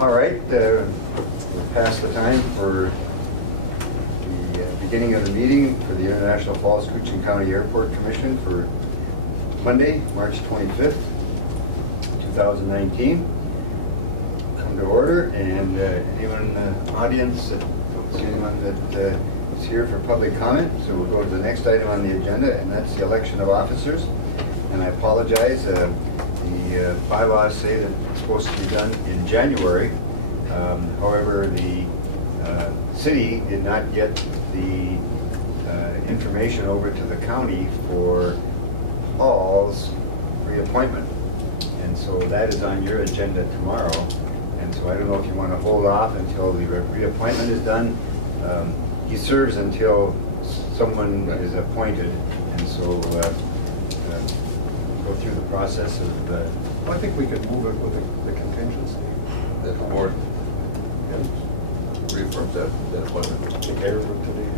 All right, we're past the time for the beginning of the meeting for the International Falls Coochie County Airport Commission for Monday, March 25th, 2019. Come to order, and anyone in the audience, don't see anyone that is here for public comment, so we'll go to the next item on the agenda, and that's the election of officers. And I apologize, the bylaws say that it's supposed to be done in January. However, the city did not get the information over to the county for Paul's reappointment. And so that is on your agenda tomorrow. And so I don't know if you want to hold off until the reappointment is done. He serves until someone is appointed, and so go through the process of I think we could move it with the contingency. That the board reaffirms that appointment. Take care of it today.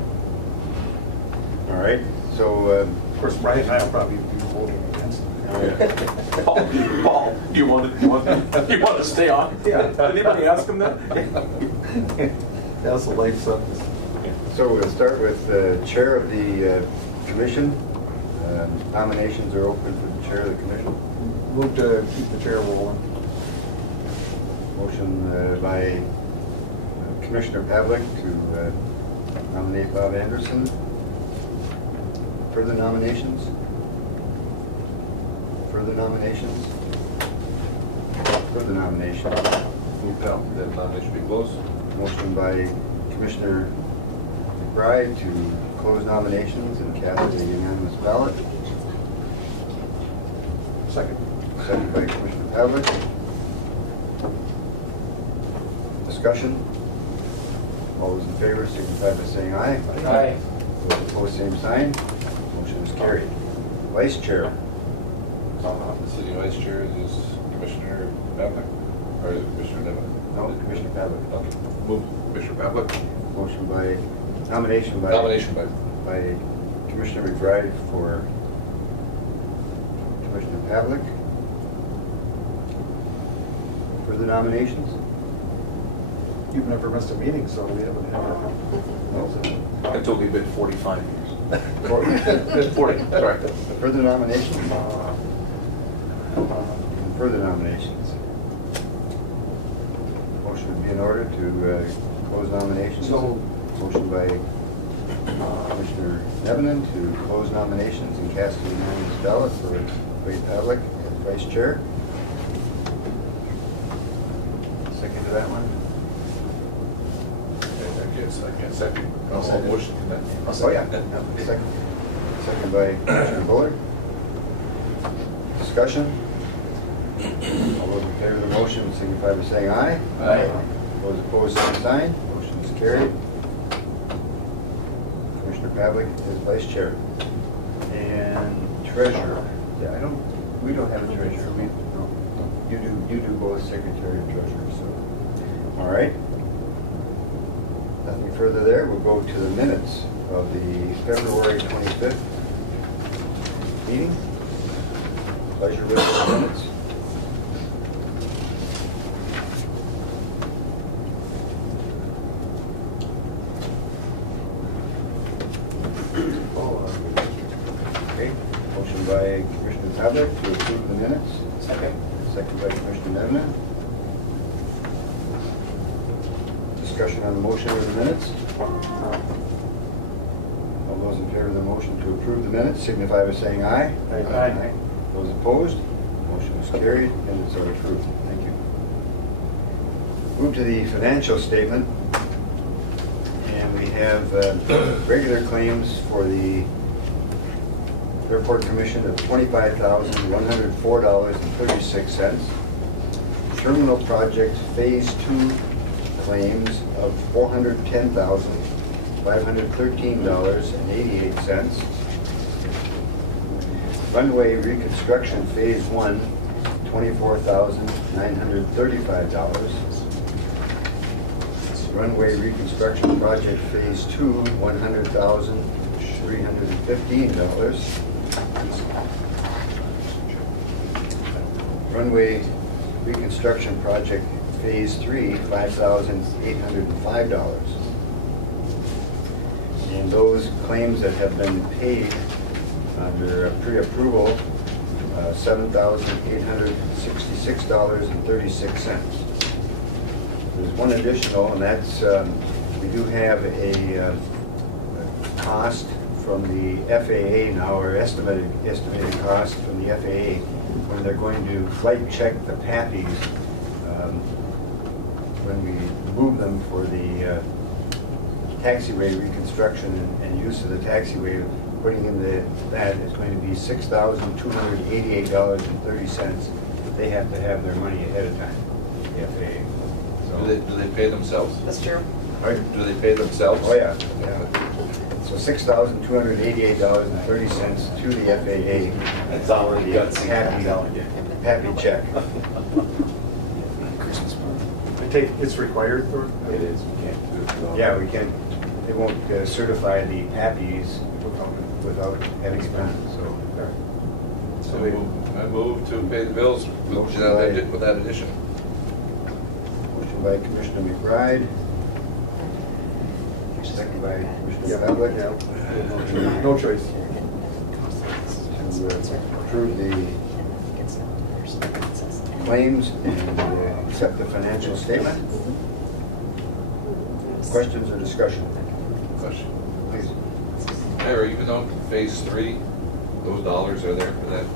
all right, so Of course, Brian and I will probably be voting against it. Paul, do you want to stay on? Yeah. Did anybody ask him that? That's a life sentence. so we'll start with the chair of the commission. Nominations are open for the chair of the commission. Move to keep the chair rolling. Motion by Commissioner Pavlik to nominate Bob Anderson. Further nominations? Further nominations? Further nominations? Move that nomination be closed. Motion by Commissioner McBride to close nominations and cast a unanimous ballot. Second. Second by Commissioner Pavlik. Discussion? All those in favor signify by saying aye. Aye. Those opposed, same sign. Motion is carried. Vice Chair. The city vice chair is Commissioner Pavlik, or is it Commissioner Nevin? No, Commissioner Pavlik. Okay. Move Commissioner Pavlik. Motion by, nomination by Commissioner McBride for Commissioner Pavlik. Further nominations? You've never missed a meeting, so we haven't had No. Until we've been 45 years. 40. Sorry. Further nominations? Further nominations? Motion would be in order to close nominations. So- Motion by Commissioner Nevinen to close nominations and cast a unanimous ballot for Wade Pavlik as vice chair. Second to that one? I can't second. I'll second. Motion. Oh, yeah. Second. Second by Commissioner Bullard. Discussion? All those in favor of the motion signify by saying aye. Aye. Those opposed, same sign. Motion is carried. Commissioner Pavlik is vice chair. And treasurer. Yeah, we don't have a treasurer. No. You do both secretary and treasurer, so. All right. Nothing further there. We'll go to the minutes of the February 25th meeting. Pleasure with the minutes. Okay. Motion by Commissioner Pavlik to approve the minutes. Second. Second by Commissioner Nevina. Discussion on the motion or the minutes? All those in favor of the motion to approve the minutes signify by saying aye. Aye. Those opposed? Motion is carried, minutes are approved. Thank you. Move to the financial statement. And we have regular claims for the Airport Commission of $25,104.36. Terminal Project Phase 2 claims of $410,513.88. Runway Reconstruction Phase 1, $24,935. Runway Reconstruction Project Phase 2, $100,315. Runway Reconstruction Project Phase 3, $5,805. And those claims that have been paid under pre-approval, $7,866.36. There's one additional, and that's, we do have a cost from the FAA now, or estimated cost from the FAA when they're going to flight check the PAPIs when we move them for the taxiway reconstruction and use of the taxiway. Putting in that is going to be $6,288.30. They have to have their money ahead of time, the FAA. Do they pay themselves? That's true. Right? Do they pay themselves? Oh, yeah. So $6,288.30 to the FAA. That's all for we the got. happy check. Christmas month. I take, it's required for? It is, we can't do it. without- Yeah, we can't, they won't certify the PAPIs without having it done, so. So I move to pay the bills with that addition. Motion by Commissioner McBride. Second by Commissioner Pavlik. No choice. To approve the claims and accept the financial statement. Questions or discussion? Question. Please. Mayor, even though Phase 3, those dollars are there for that,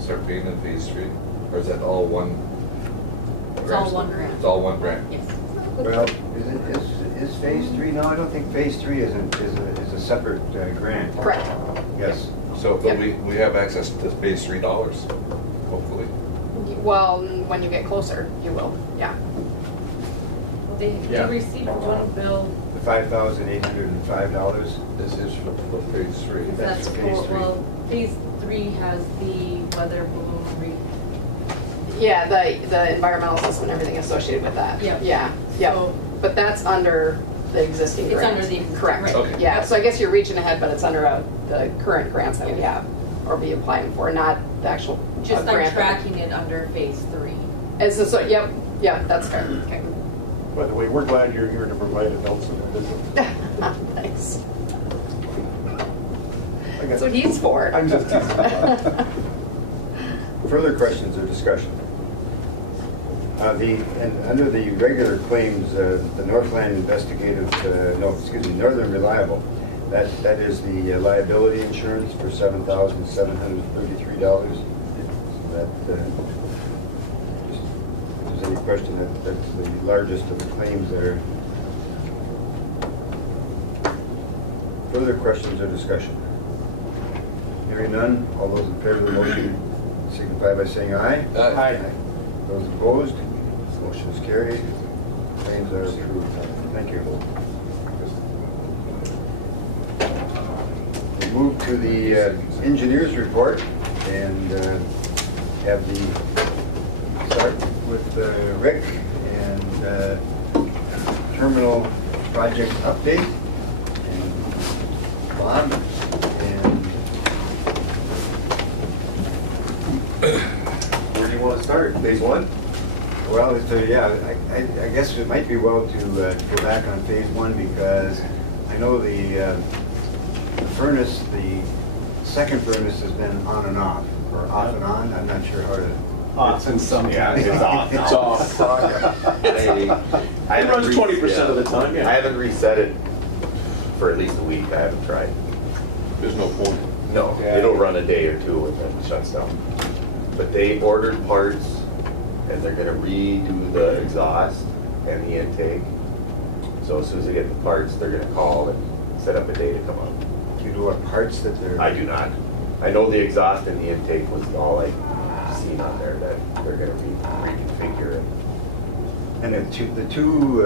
start paying in Phase 3? Or is that all one? It's all one grant. It's all one grant? Yes. Well, is Phase 3? No, I don't think Phase 3 is a separate grant. Correct. Yes. So Yep. we have access to Phase 3 dollars, hopefully. Well, when you get closer, you will, yeah. They Yeah. received one bill, The $5,805. This is for Phase 3. That's that's phase for, 3. well, phase 3 has the weather balloon Yeah, the environmental assessment, everything associated with that. Yep. Yeah, yeah. So- But that's under the existing It's grant. under the existing Correct. grant. Okay. Yeah, so I guess you're reaching ahead, but it's under the current grants that we have or be applying for, not the actual just I'm grant. tracking it under phase 3. Is this, yep, that's fair. Okay. By the way, we're glad you're here to provide adults with a visit. Thanks. I got- That's what he's for. I'm just teasing. Further questions or discussion? Under the regular claims, the Northland Investigative, Northern Reliable, that is the liability insurance for $7,733. That, if there's any question, that's the largest of the claims there. Further questions or discussion? Hearing none, all those in favor of the motion signify by saying aye. Aye. Those opposed, motion is carried. Claims are approved. Thank you. We move to the engineer's report and have the start with Rick and terminal project update and Bob and Where do you want to start? Phase 1? well, I guess it might be well to go back on phase 1 because I know the furnace, the second furnace has been on and off, or off and on. I'm not sure how to. Off and some. Yeah, it's off. It's off. I It runs 20% of the time, yeah. I haven't reset it for at least a week. I haven't tried. There's no point. No, Yeah. it'll run a day or two and then it shuts down. But they ordered parts and they're gonna redo the exhaust and the intake. So as soon as they get the parts, they're gonna call and set up a day to come up. Do you know what parts that they're? I do not. I know the exhaust and the intake was all I seen on there that they're gonna reconfigure it. And the two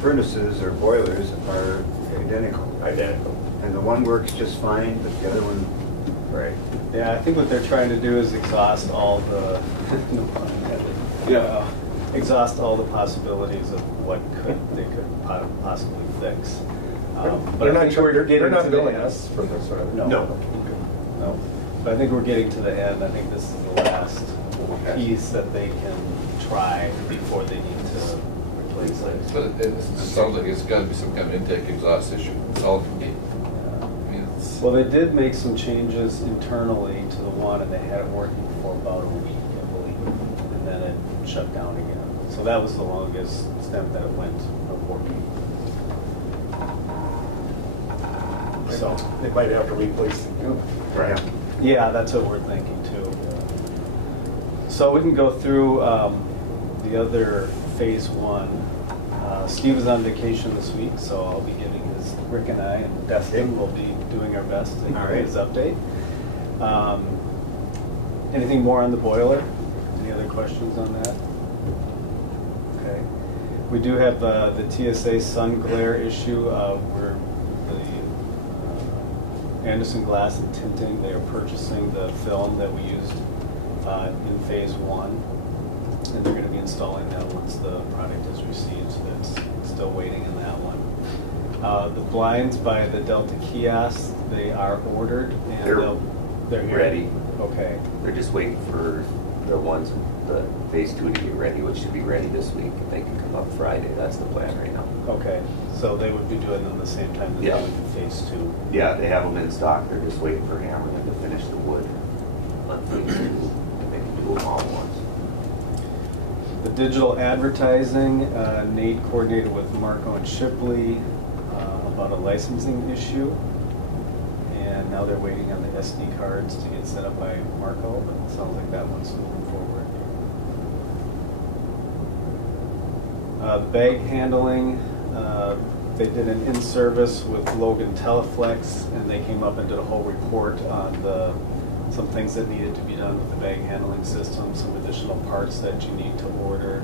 furnaces or boilers are identical. Identical. And the one works just fine, but the other one, Right. Yeah, I think what they're trying to do is exhaust all the, no pun intended. Yeah. Exhaust all the possibilities of what they could possibly fix. But I think we're getting They're not to the billing end. us for this, right? No. No. No. But I think we're getting to the end. I think this is the last piece that they can try before they need to replace it. But it sounds like it's gotta be some kind of intake exhaust issue. It's all, I mean, it's. Well, they did make some changes internally to the one, and they had it working for about a week, I believe, and then it shut down again. So that was the longest stint that it went of working. So, They might have to replace the unit. Yeah. yeah, that's what we're thinking too. So we can go through the other phase one. Steve is on vacation this week, so I'll be giving Rick and I and Destin will be doing our best to All give right. his update. Anything more on the boiler? Any other questions on that? Okay. We do have the TSA sun glare issue where the Anderson Glass and Tinting, they are purchasing the film that we used in phase one. And they're going to be installing that once the product is received, so that's still waiting in that one. The blinds by the Delta kiosk, they are ordered and they're here. ready. Okay, They're just waiting for the ones, the phase 2 to get ready, which should be ready this week. If they can come up Friday, that's the plan right now. okay. So they would be doing them the same time that Yeah. they do phase two. Yeah, they have them in stock. They're just waiting for Hammerman to finish the wood on phase 2, and they can do them all at once. The digital advertising, Nate coordinated with Marco and Shipley about a licensing issue. And now they're waiting on the SD cards to get set up by Marco, but it sounds like that one's moving forward. Bag handling, they did an in-service with Logan Teleflex, and they came up and did a whole report on some things that needed to be done with the bag handling system, some additional parts that you need to order.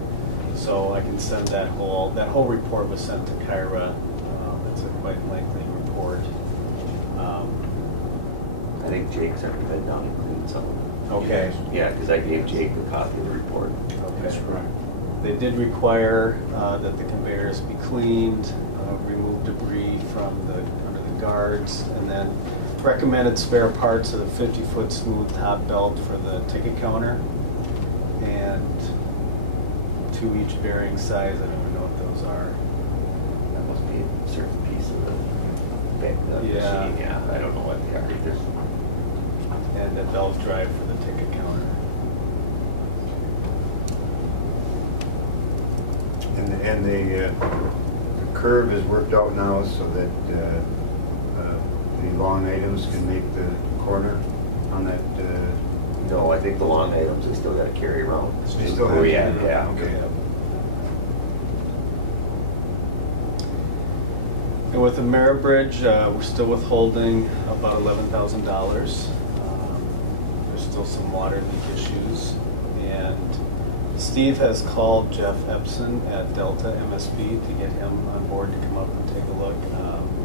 So I can send that whole report was sent to Kyra. It's a quite lengthy report. I think Jake's already been down and cleaned some. Okay. Yeah, because I gave Jake a copy of the report. Okay. They did require that the conveyors be cleaned, remove debris from under the guards, and then recommended spare parts of the 50-foot smooth top belt for the ticket counter, and 2 each bearing size. I don't even know what those are. That must be a certain piece of the Yeah. machine, yeah. I don't know what they are either. And a belt drive for the ticket counter. And the curve is worked out now so that the long items can make the corner on that. No, I think the long items they still got to carry around. They still have Oh, to- yeah. Okay. And with the Ameribridge, we're still withholding about $11,000. There's still some water leak issues. And Steve has called Jeff Epson at Delta MSB to get him on board to come up and take a look.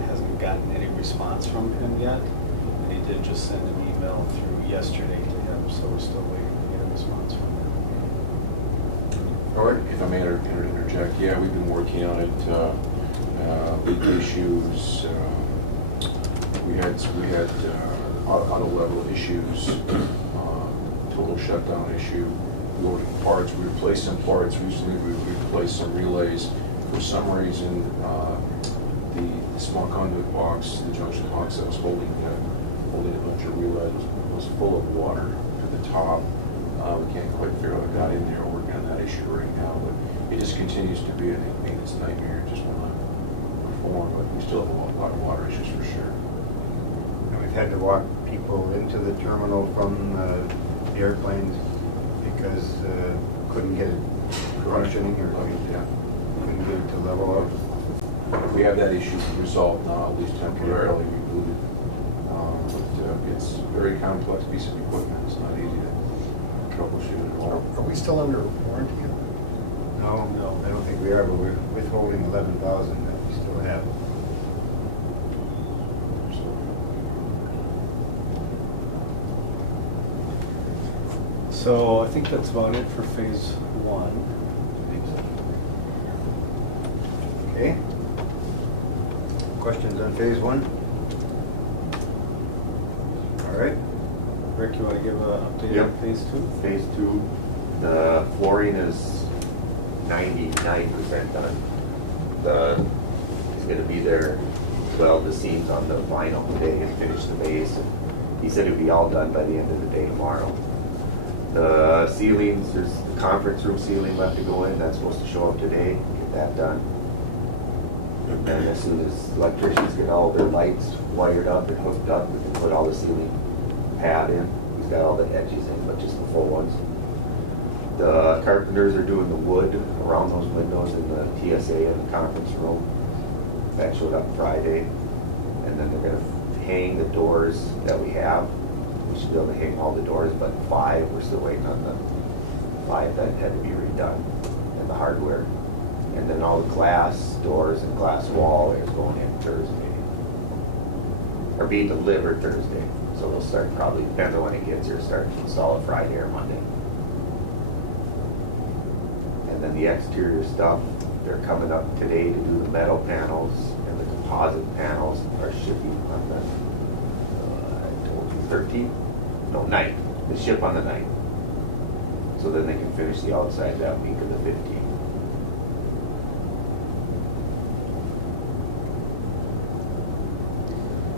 Hasn't gotten any response from him yet. And he did just send an email through yesterday to him, so we're still waiting to get a response from him. Or If I may interject, yeah, we've been working on it, leak issues, we had auto level issues, total shutdown issue, loading parts, we replaced some parts, recently we replaced some relays. For some reason, the small conduit box, the junction box that was holding a bunch of relays was full of water to the top. We can't quite figure out what got in there. We're working on that issue right now, but it just continues to be a maintenance nightmare. It just will not perform, but we still have a lot of water issues for sure. And we've had to walk people into the terminal from the airplanes because couldn't get it functioning or Yeah. couldn't get it to level up. We have that issue resolved now, at least temporarily rebooted. But it's a very complex piece of equipment. It's not easy to troubleshoot at all. Are we still under warranty? No, I don't think we are, but we're withholding 11,000 that we still have. So I think that's about it for phase one. Okay. Questions on phase one? All right. Rick, you want to give an update Yep. on phase two? Phase 2, The flooring is 99% done. He's gonna be there, weld the seams on the vinyl today and finish the base. And he said it'd be all done by the end of the day tomorrow. The ceilings, there's the conference room ceiling left to go in, that's supposed to show up today, get that done. And then as soon as electricians get all their lights wired up and hooked up, we can put all the ceiling pad in. He's got all the edges in, but just the full ones. The carpenters are doing the wood around those windows in the TSA and the conference room. That showed up Friday. And then they're gonna hang the doors that we have. We should be able to hang all the doors, but 5, we're still waiting on the 5 that had to be redone and the hardware. And then all the glass doors and glass wall is going in Thursday. Or being delivered Thursday. So they'll start probably, depends on when it gets here, start to install it Friday or Monday. And then the exterior stuff, they're coming up today to do the metal panels, and the composite panels are shipping on the, I told you, 13th? No, 9th. They ship on the 9th. So then they can finish the outside that week of the 15th.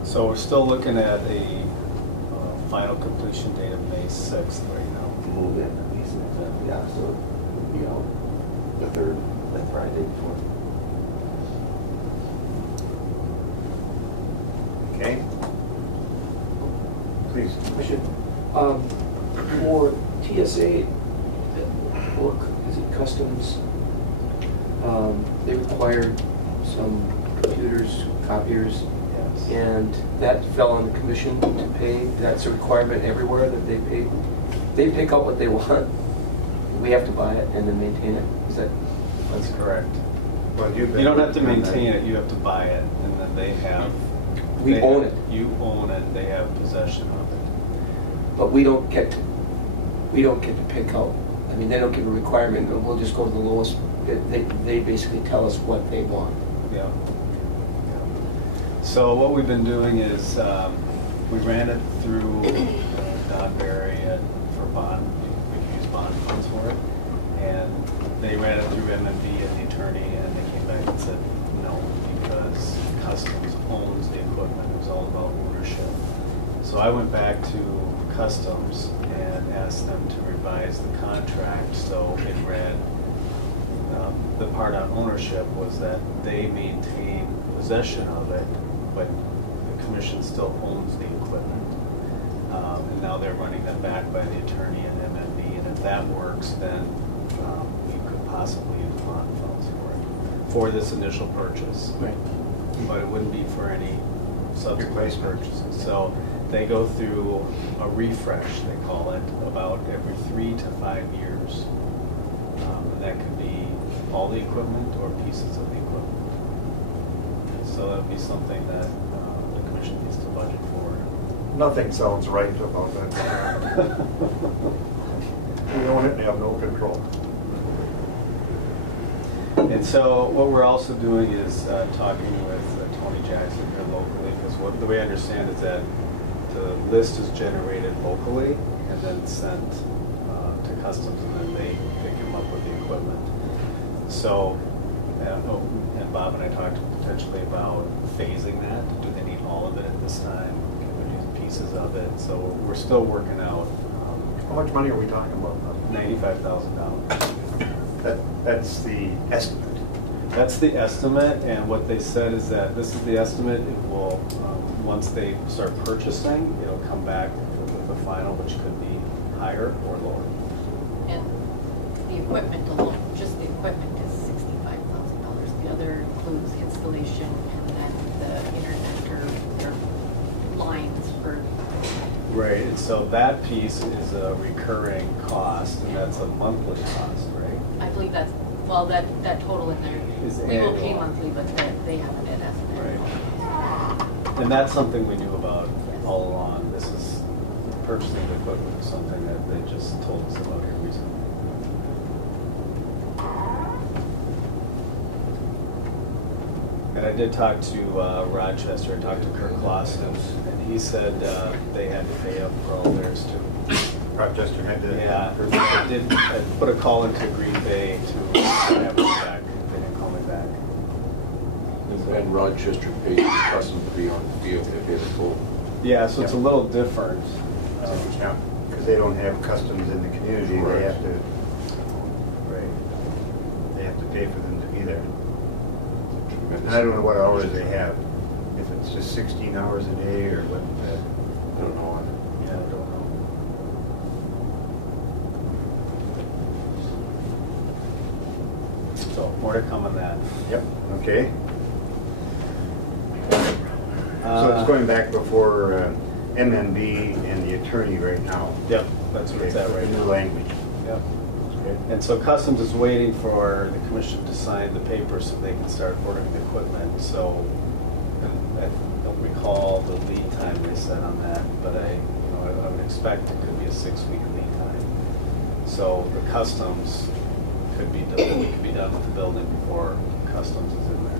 So we're still looking at a final completion date of May 6th right now. Move in, at least, yeah, so it'll be out the 3rd, like Friday before. Okay. Please. Question. For TSA work, is it customs? They required some computers, copiers, Yes. and that fell on the commission to pay. That's a requirement everywhere that they pay. They pick up what they want. We have to buy it and then maintain it. Is that? That's correct. Well, You don't have to maintain it, you have to buy it, and then they have. We own it. You own it, they have possession of it. But we don't get to pick out. I mean, they don't give a requirement, but we'll just go to the lowest. They basically tell us what they want. Yeah. So what we've been doing is, we ran it through Don Berry for bond, we could use bond funds for it. And they ran it through MMB and the attorney, and they came back and said no, because Customs owns the equipment, it was all about ownership. So I went back to Customs and asked them to revise the contract, so it read, the part on ownership was that they maintain possession of it, but the commission still owns the equipment. And now they're running that back by the attorney and MMB, and if that works, then we could possibly use bond funds for this initial purchase. Right. But it wouldn't be for any subsequent Replacement. purchases. So they go through a refresh, they call it, about every 3 to 5 years. And that could be all the equipment or pieces of the equipment. So that'd be something that the commission needs to budget for. Nothing sounds right about that. We own it and have no control. And so what we're also doing is talking with Tony Jackson here locally, because the way I understand is that the list is generated locally and then sent to Customs, and then they come up with the equipment. So, and Bob and I talked potentially about phasing that. Do they need all of it at this time? Can we do pieces of it? So we're still working out How much money are we talking about? $95,000. That's the estimate. That's the estimate, and what they said is that this is the estimate. It will, once they start purchasing, it'll come back with the final, which could be higher or lower. And the equipment alone, just the equipment is $65,000. The other includes installation and then the internet or their lines for. Right, and so that piece is a recurring cost, and that's a monthly cost, right? I believe that's, well, that total in there. Is We will pay annual. monthly, but they have it as an annual. And that's something we knew about all along. This is purchasing the equipment is something that they just told us about here recently. And I did talk to Rochester, I talked to Kirk Lawson, and he said they had to pay up for all theirs too. Rochester had to. Yeah, I put a call into Green Bay to have me back. They didn't call me back. And Rochester paid the customs fee on the field, they paid the full. Yeah, so it's a little different. Yeah, because they don't have customs in the community, they Correct. have to, right, they have to pay for them to be there. And I don't know what hours they have, if it's just 16 hours a day or what, I don't know. Yeah, I don't know. So more to come on that. yep, okay. So it's Uh, going back before MMB and the attorney right now. Yep, that's where it's at Okay, right for now. new language. Yep. Okay. And so Customs is waiting for the commission to sign the paper so they can start ordering the equipment. So and I don't recall the lead time they said on that, but I would expect it could be a 6-week lead time. So the Customs could be done, we could be done with the building before Customs is in there.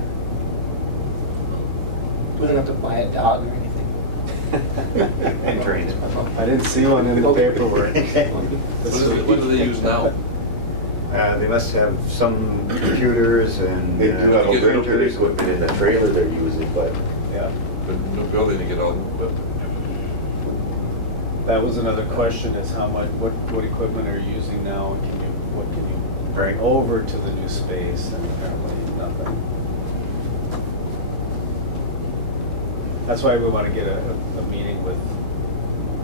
We don't have to buy a dog or anything. And trains. I didn't see one in the paperwork. What do they use now? They must have some computers and They do have a little bit of printers. equipment in the trailer they're using, but Yeah. The new building to get all the equipment. That was another question, is how much, what equipment are you using now, and what can you bring over to the new space, and apparently nothing. That's why we want to get a meeting with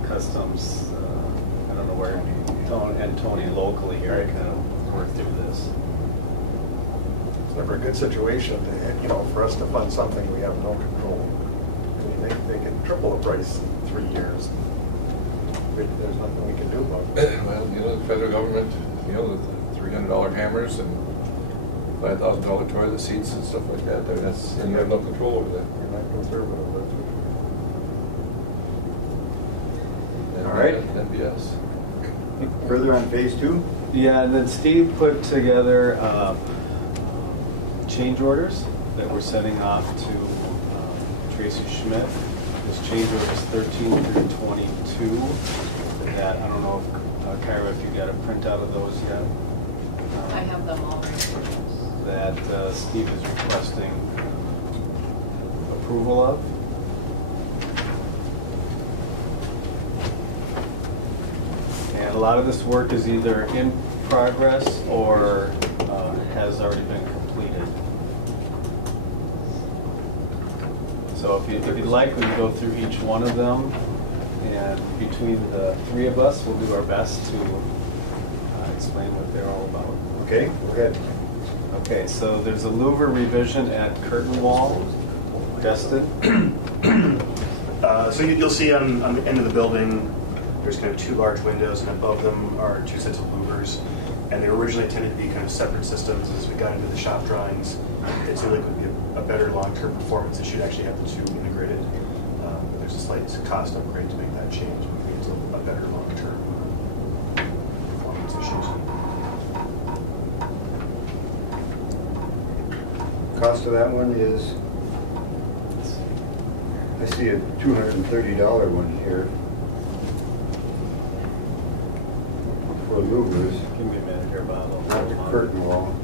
Customs, I don't know where, Tony locally here, to kind of work through this. It's never a good situation to, for us to fund something we have no control. I mean, they could triple the price in 3 years. There's nothing we can do about it. Well, the federal government, the $300 hammers and $5,000 toilet seats and stuff like that, and you have no control over that. We're not conservative, that's for All right. NBS. Further on phase 2? Yeah, and then Steve put together change orders that we're sending off to Tracy Schmidt. This change order is 13 through 22. That, I don't know if, Kyra, if you got a printout of those yet? I have them all right. That Steve is requesting approval of. And a lot of this work is either in progress or has already been completed. So if you'd like, we can go through each one of them, and between the three of us, we'll do our best to explain what they're all about. Okay, go ahead. Okay, so there's a louver revision at Curtain Wall. Justin? So you'll see on the end of the building, there's kind of 2 large windows, and above them are 2 sets of louvers. And they were originally intended to be kind of separate systems. As we got into the shop drawings, it seemed like it would be a better long-term performance. It should actually have the 2 integrated. But there's a slight cost upgrade to make that change. We think it's a better long-term performance issue. Cost of that one is, I see a $230 one here for louvers, Give me a minute here, Bob. I'll not hold the on. curtain wall.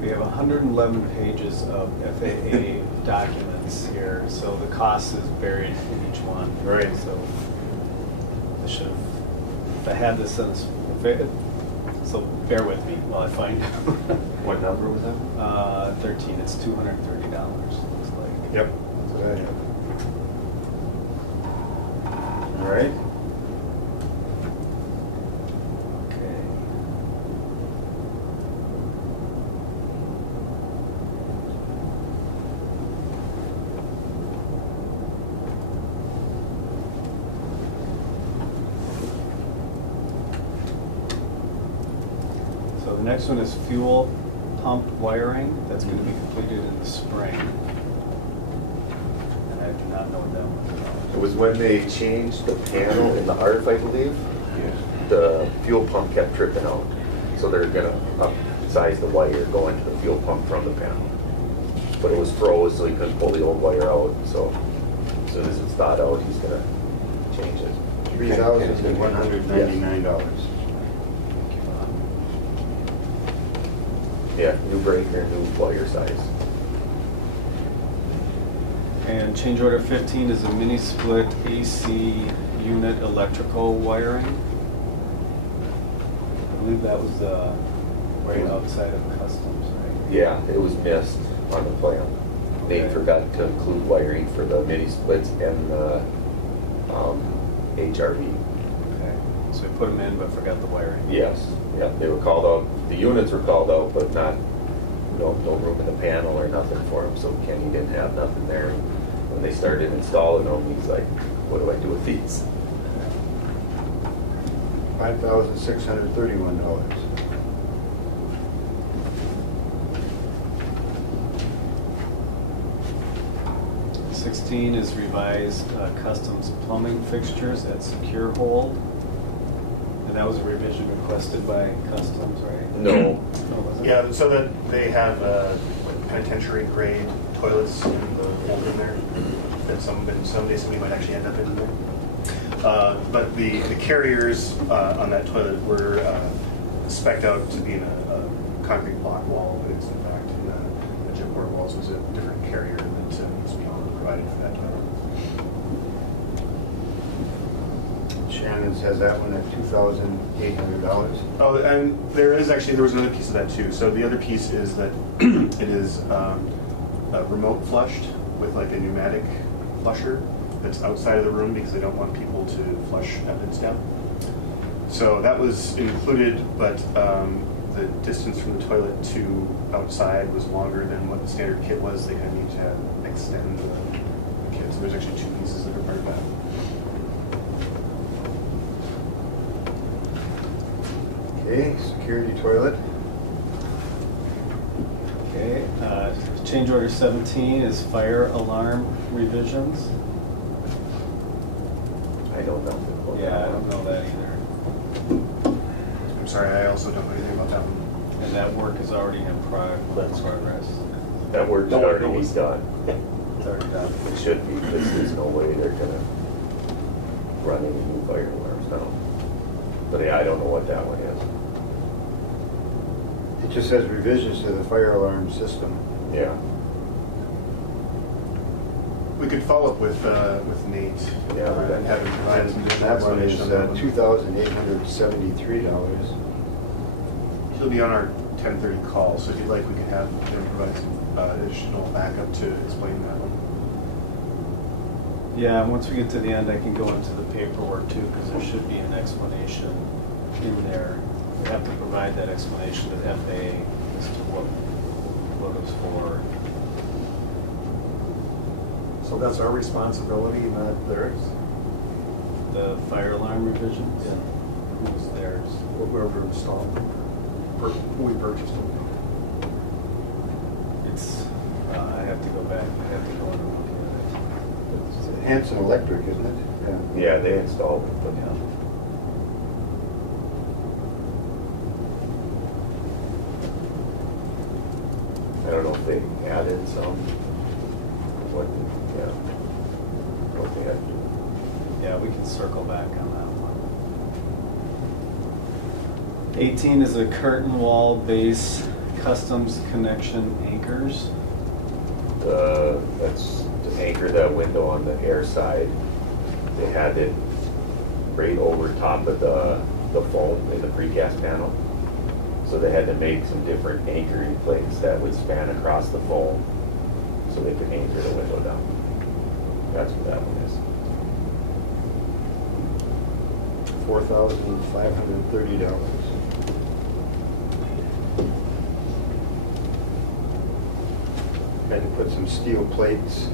We have 111 pages of FAA documents here, so the cost is buried in each one. Right. So I should have, if I had this, so bear with me while I find it. what number was that? 13, it's $230, looks like. Yep. That's what I have. All right. Okay. So the next one is fuel pump wiring. That's going to be completed in the spring. And I do not know what that one's about. It was when they changed the panel in the ARF, I believe. Yes. The fuel pump kept tripping out. So they're gonna upsize the wire going to the fuel pump from the panel. But it was froze, so he couldn't pull the old wire out, so as soon as it's thawed out, he's gonna change it. $3,199. Yeah, new breaker, new wire size. And change order 15 is a mini split AC unit electrical wiring. I believe that was right outside of customs, right? Yeah, it was missed on the plan. They forgot to include wiring for the mini splits and the HRV. Okay, so we put them in but forgot the wiring. Yes, yeah, they were called out, the units were called out, but not, no room in the panel or nothing for them, so Kenny didn't have nothing there. When they started installing them, he's like, what do I do with these? $5,631. 16 is revised customs plumbing fixtures at Secure Hold. And that was a revision requested by customs, right? No. No, was it? Yeah, so that they have penitentiary grade toilets in the hold in there. That someday somebody might actually end up in there. But the carriers on that toilet were spec'd out to be in a concrete block wall, but it's in fact in the gypboard walls was a different carrier that needs to be provided for that toilet. Shannon's has that one at $2,800. Oh, and there was another piece of that too. So the other piece is that it is remote flushed with like a pneumatic flusher that's outside of the room because they don't want people to flush evidence down. So that was included, but the distance from the toilet to outside was longer than what the standard kit was. They kind of need to extend the kit. So there's actually two pieces that are part of that. Okay, security toilet. Okay, change order 17 is fire alarm revisions. I don't know. Yeah, I don't know that either. I'm sorry, I also don't know anything about that one. And that work is already in progress. That work's already done. It's already done. It should be, because there's no way they're gonna run any new fire alarms now. But yeah, I don't know what that one is. It just says revisions to the fire alarm system. Yeah. We could follow up with Nate Yeah, and have him provide some additional That one is information on that one. $2,873. He'll be on our 10:30 call, so if you'd like, we can have him provide some additional backup to explain that one. Yeah, and once we get to the end, I can go into the paperwork too, because there should be an explanation in there. We have to provide that explanation to the FAA as to what it was for. So that's our responsibility, not theirs? The fire alarm revisions? Who's theirs? Whoever installed them, who we purchased them. It's, I have to go back, I have to go in and look It's Hanson Electric, isn't it? Yeah, they installed it, but at it. Yeah. I don't know if they added some, what they had to do. Yeah, we can circle back on that one. 18 is a curtain wall base customs connection anchors. That's to anchor that window on the air side. They had it right over top of the foam in the precast panel. So they had to make some different anchoring plates that would span across the foam so they could anchor the window down. That's what that one is. $4,530. Had to put some steel plates.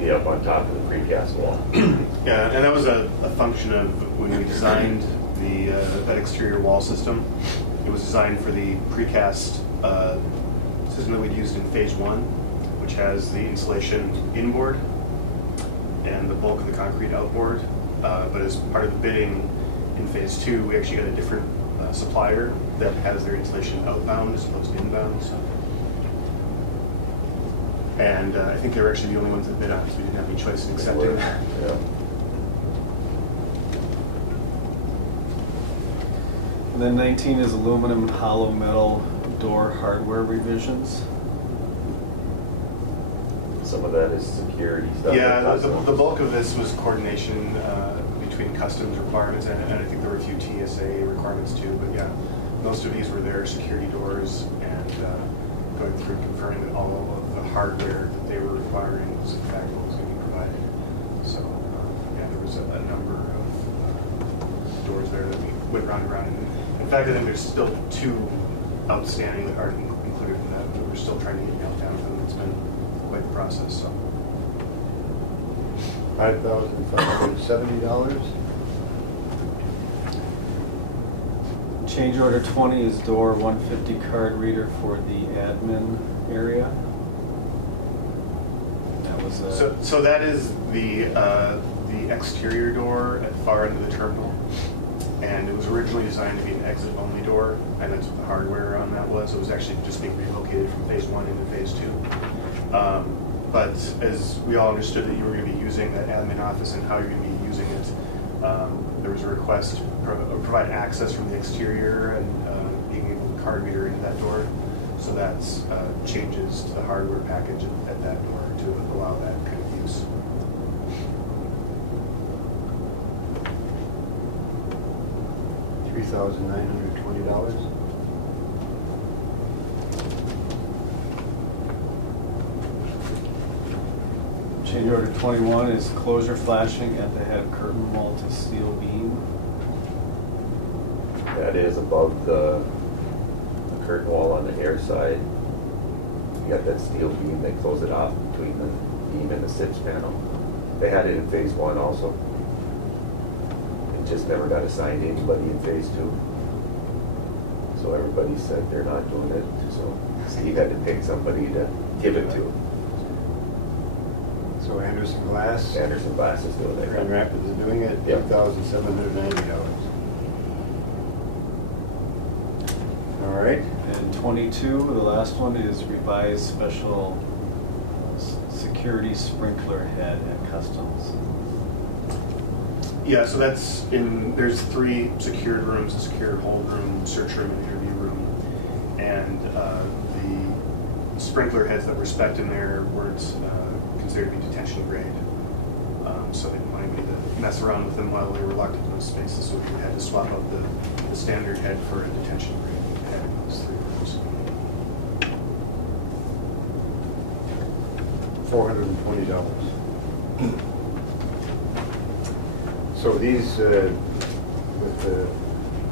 Be up on top of the precast wall. Yeah, and that was a function of when we designed that exterior wall system. It was designed for the precast system that we'd used in phase 1, which has the insulation inboard and the bulk of the concrete outboard. But as part of the bidding in phase 2, we actually got a different supplier that has their installation outbound as opposed to inbound. So. And I think they were actually the only ones that bid on it, so we didn't have any choice in accepting that. Yeah. And then 19 is aluminum and hollow metal door hardware revisions. Some of that is security stuff. Yeah, like the customs. bulk of this was coordination between customs requirements, and I think there were a few TSA requirements too, but yeah, most of these were their security doors, and going through confirming that all of the hardware that they were requiring was in fact what was going to be provided. So yeah, there was a number of doors there that we went round and round. And in fact, I think there's still 2 outstanding that aren't included in that we're still trying to get nailed down for them. It's been quite the process. So. $5,570. Change order 20 is door 150 card reader for the admin area. That was a... So that is the exterior door at the far end of the terminal, and it was originally designed to be an exit-only door, and that's what the hardware on that was. It was actually just being relocated from phase 1 into phase 2. But as we all understood that you were going to be using that admin office and how you're going to be using it, there was a request to provide access from the exterior and being able to card reader into that door. So that's changes to the hardware package at that door to allow that kind of use. $3,920. Change order 21 is closure flashing at the head curtain wall to steel beam. That is above the curtain wall on the air side. You got that steel beam, they close it off between the beam and the SIPS panel. They had it in phase 1 also. It just never got assigned to anybody in phase 2. So everybody said they're not doing it, so Steve had to pick somebody to give it to. So Anderson Glass. Anderson Glass is doing it. Grand Rapids is doing it, Yep. $8,790. All right. And 22, the last one, is revised special security sprinkler head at Customs. Yeah, so that's there's 3 secured rooms: a secured hold room, search room, and interview room. And the sprinkler heads that were spec'd in there weren't considered to be detention grade. So they didn't want anybody to mess around with them while they were locked into those spaces. So we had to swap out the standard head for a detention grade head in those 3 rooms. $420. So these, with the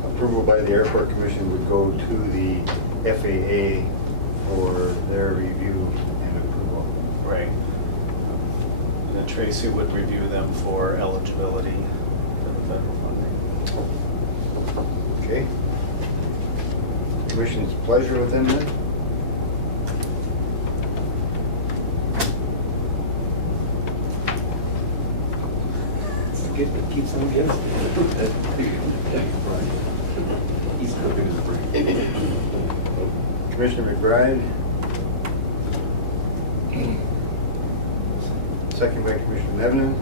approval by the Airport Commission, would go to the FAA for their review and approval. Right. And then Tracy would review them for eligibility for the federal funding. Okay. Commission's pleasure with them then? It keeps on giving. He's cooking his brain. Commissioner McBride. Second by Commissioner Nevin.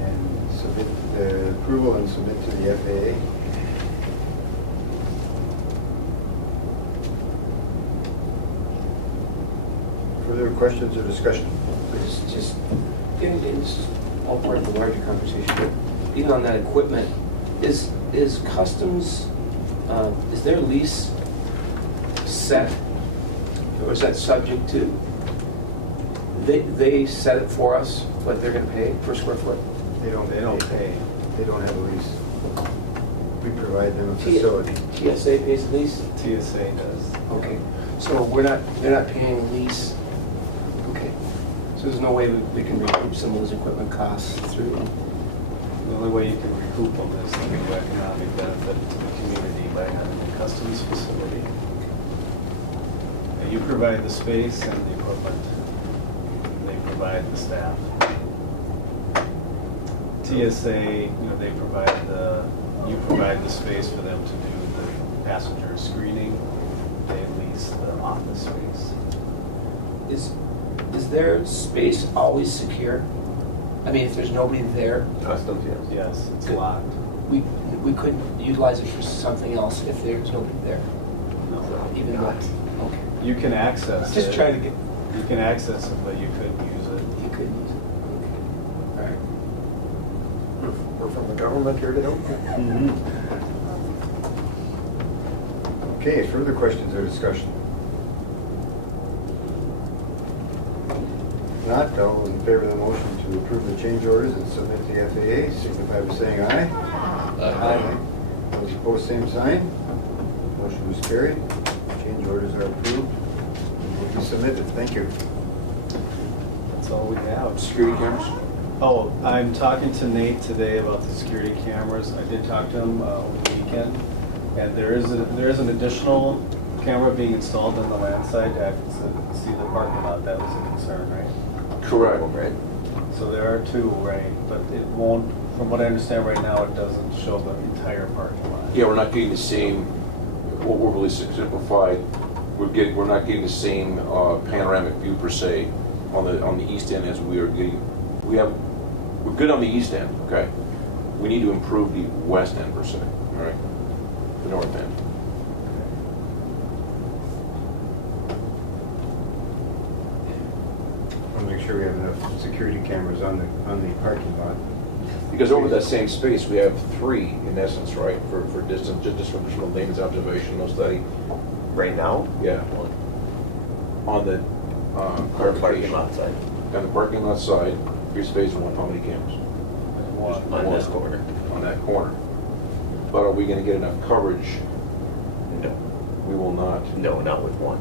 And submit the approval and submit to the FAA. Further questions or discussion? It's just, it's all part of the larger conversation, but even on that equipment, is Customs, is their lease set? Or is that subject to? They set it for us, what they're gonna pay per square foot? They don't pay. They don't have a lease. We provide them a facility. TSA pays the lease? TSA does. Okay, so they're not paying a lease? Okay, so there's no way we can recoup some of those equipment costs through? The only way you can recoup them is through economic benefit to the community by having a Customs facility. And you provide the space and the equipment. They provide the staff. TSA, they provide you provide the space for them to do the passenger screening. They lease the office space. Is their space always secure? I mean, if there's nobody there, Customs, yes. Yes, it's Good. locked. we couldn't utilize it for something else if there's nobody there, No. even though, okay, You can access it. just trying to get, You can access it, but you couldn't use it. you could use it. Okay. All right. We're from the government here to help you. Mhm. Okay, further questions or discussion? If not, all those in favor of the motion to approve the change orders and submit to the FAA, signify by saying aye. Aye. Those opposed, same sign. Motion was carried. Change orders are approved. Will be submitted. Thank you. That's all we have. Security cameras? Oh, I'm talking to Nate today about the security cameras. I did talk to him over the weekend, and there is an additional camera being installed on the land side to see the parking lot. That was a concern, right? Correct. Right. So there are two, right? But it won't, from what I understand right now, it doesn't show the entire parking lot. Yeah, we're not getting the same, what we're really simplified, we're not getting the same panoramic view per se on the east end as we are getting. We're good on the east end, okay? We need to improve the west end per se, all right? The north end. I'll make sure we have enough security cameras on the parking lot. Because over that same space, we have three in essence, right? For distance, just from maintenance observation, no study. Right now? Yeah. On the Parking clarification. lot side. On the parking lot side, here's phase one, how many cameras? One. On this corner. On that corner. But are we gonna get enough coverage? No. We will not. No, not with one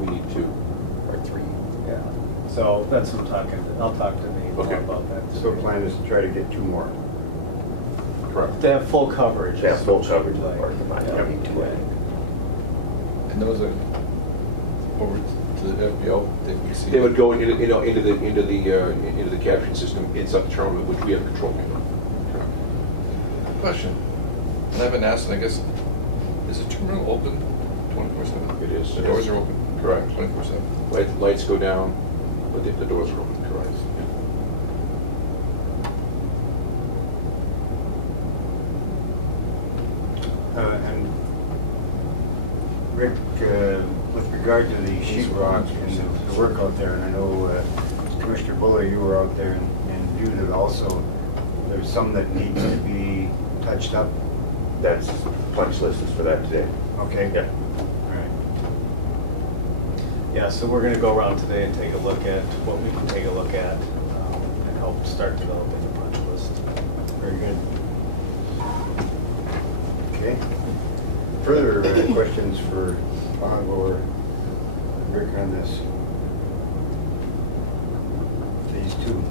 We need two. or three. Yeah. So that's what I'll talk to Nate more Okay. about that. So the plan is to try to get two more. Correct. They have full coverage. They have full coverage of the Like, parking lot. You don't need two, I think. And those are over to the FBO, they can see. They would go into the capturing system inside the terminal, which we have control over. Question, and I've been asked, and I guess, is the terminal open 24/7? It is. The doors are open? Correct. 24/7? Lights go down, but the doors are open, correct. And Rick, with regard to the sheet rock and the work out there, and I know Commissioner Buller, you were out there and viewed it also, there's some that needs to be touched up. That's punch list is for that today. Okay? Yeah. All right. Yeah, so we're gonna go around today and take a look at what we can take a look at and help start developing the punch list. Very good. Okay. Further questions for Bob or Rick on this? Phase two.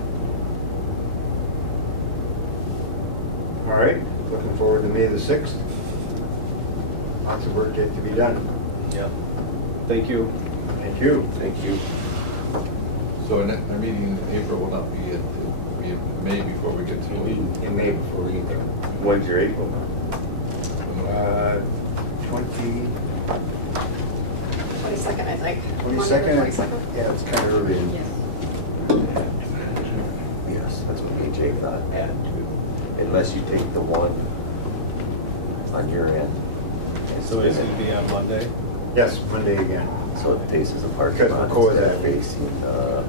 All right, looking forward to May the 6th. Lots of work yet to be done. Yep. Thank you. Thank you. Thank you. So our meeting in April will not be in May before we get to the meeting. In May before we get there. When's your April? 20, 22nd, I think. 22nd? Monday the 22nd? Yeah, it's kind of early. Yes. Yes, that's what me and Jake thought, add to, unless you take the one on your end. So it's gonna be on Monday? Yes, Monday again. So it faces a parking Because lot of course instead of that- facing the,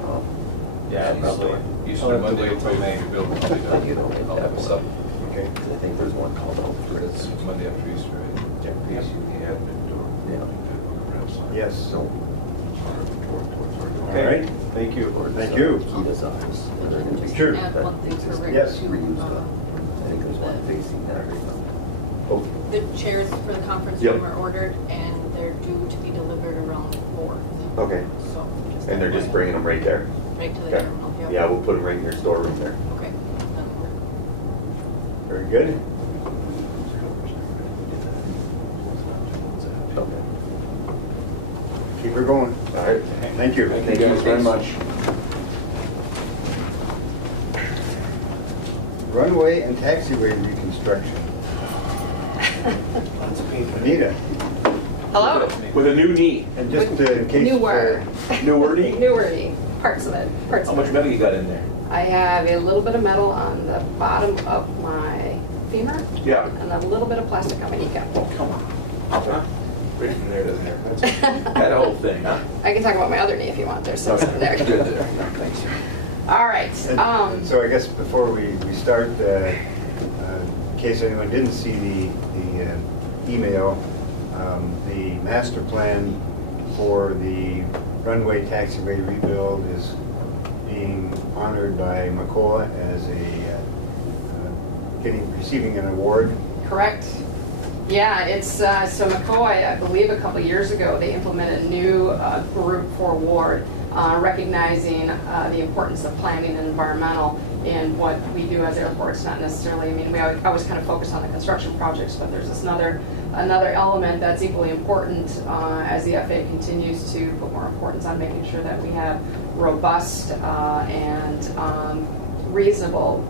Yeah, East probably. door. Easter I'll have to Monday, wait till will May. be built. I'll be Then you done. don't get I'll that have this one. up. Okay. I think there's one called out for It's this. Monday after Easter, right? Yeah. Facing the admin door. Yeah. Yes. So, All right. Thank you. Thank you. Kita's office. and they're gonna take- Sure. Add one thing for Rick. Yes. to, Reused one. I think there's one facing that right now. Oh, The chairs for the conference Yep. room are ordered and they're due to be delivered around 4th. Okay. So just. And they're just bringing them right there? Right to the Okay. terminal, yep. Yeah, we'll put them right in your storeroom there. Okay. That'll work. very good. Okay. Keep her going. All right. Thank you. Thank you guys very much. runway and taxiway reconstruction. Anita, Hello? With a new knee. and just in case. Newer. Newer knee. Newer knee, parts of it, parts How of much it. metal you got in there? I have a little bit of metal on the bottom of my femur Yeah. and a little bit of plastic on my kneecap. Come on. Huh? Right from there to there. That whole thing, huh? I can talk about my other knee if you want, there's something there. Good there. No, thanks. All right, And so I guess before we start, in case anyone didn't see the email, the master plan for the runway taxiway rebuild is being honored by McCoy as receiving an award. correct. Yeah, it's, so McCoy, I believe a couple years ago, they implemented a new group for award, recognizing the importance of planning and environmental in what we do as airports, not necessarily, I mean, we always kind of focus on the construction projects, but there's this another element that's equally important as the FAA continues to put more importance on making sure that we have robust and reasonable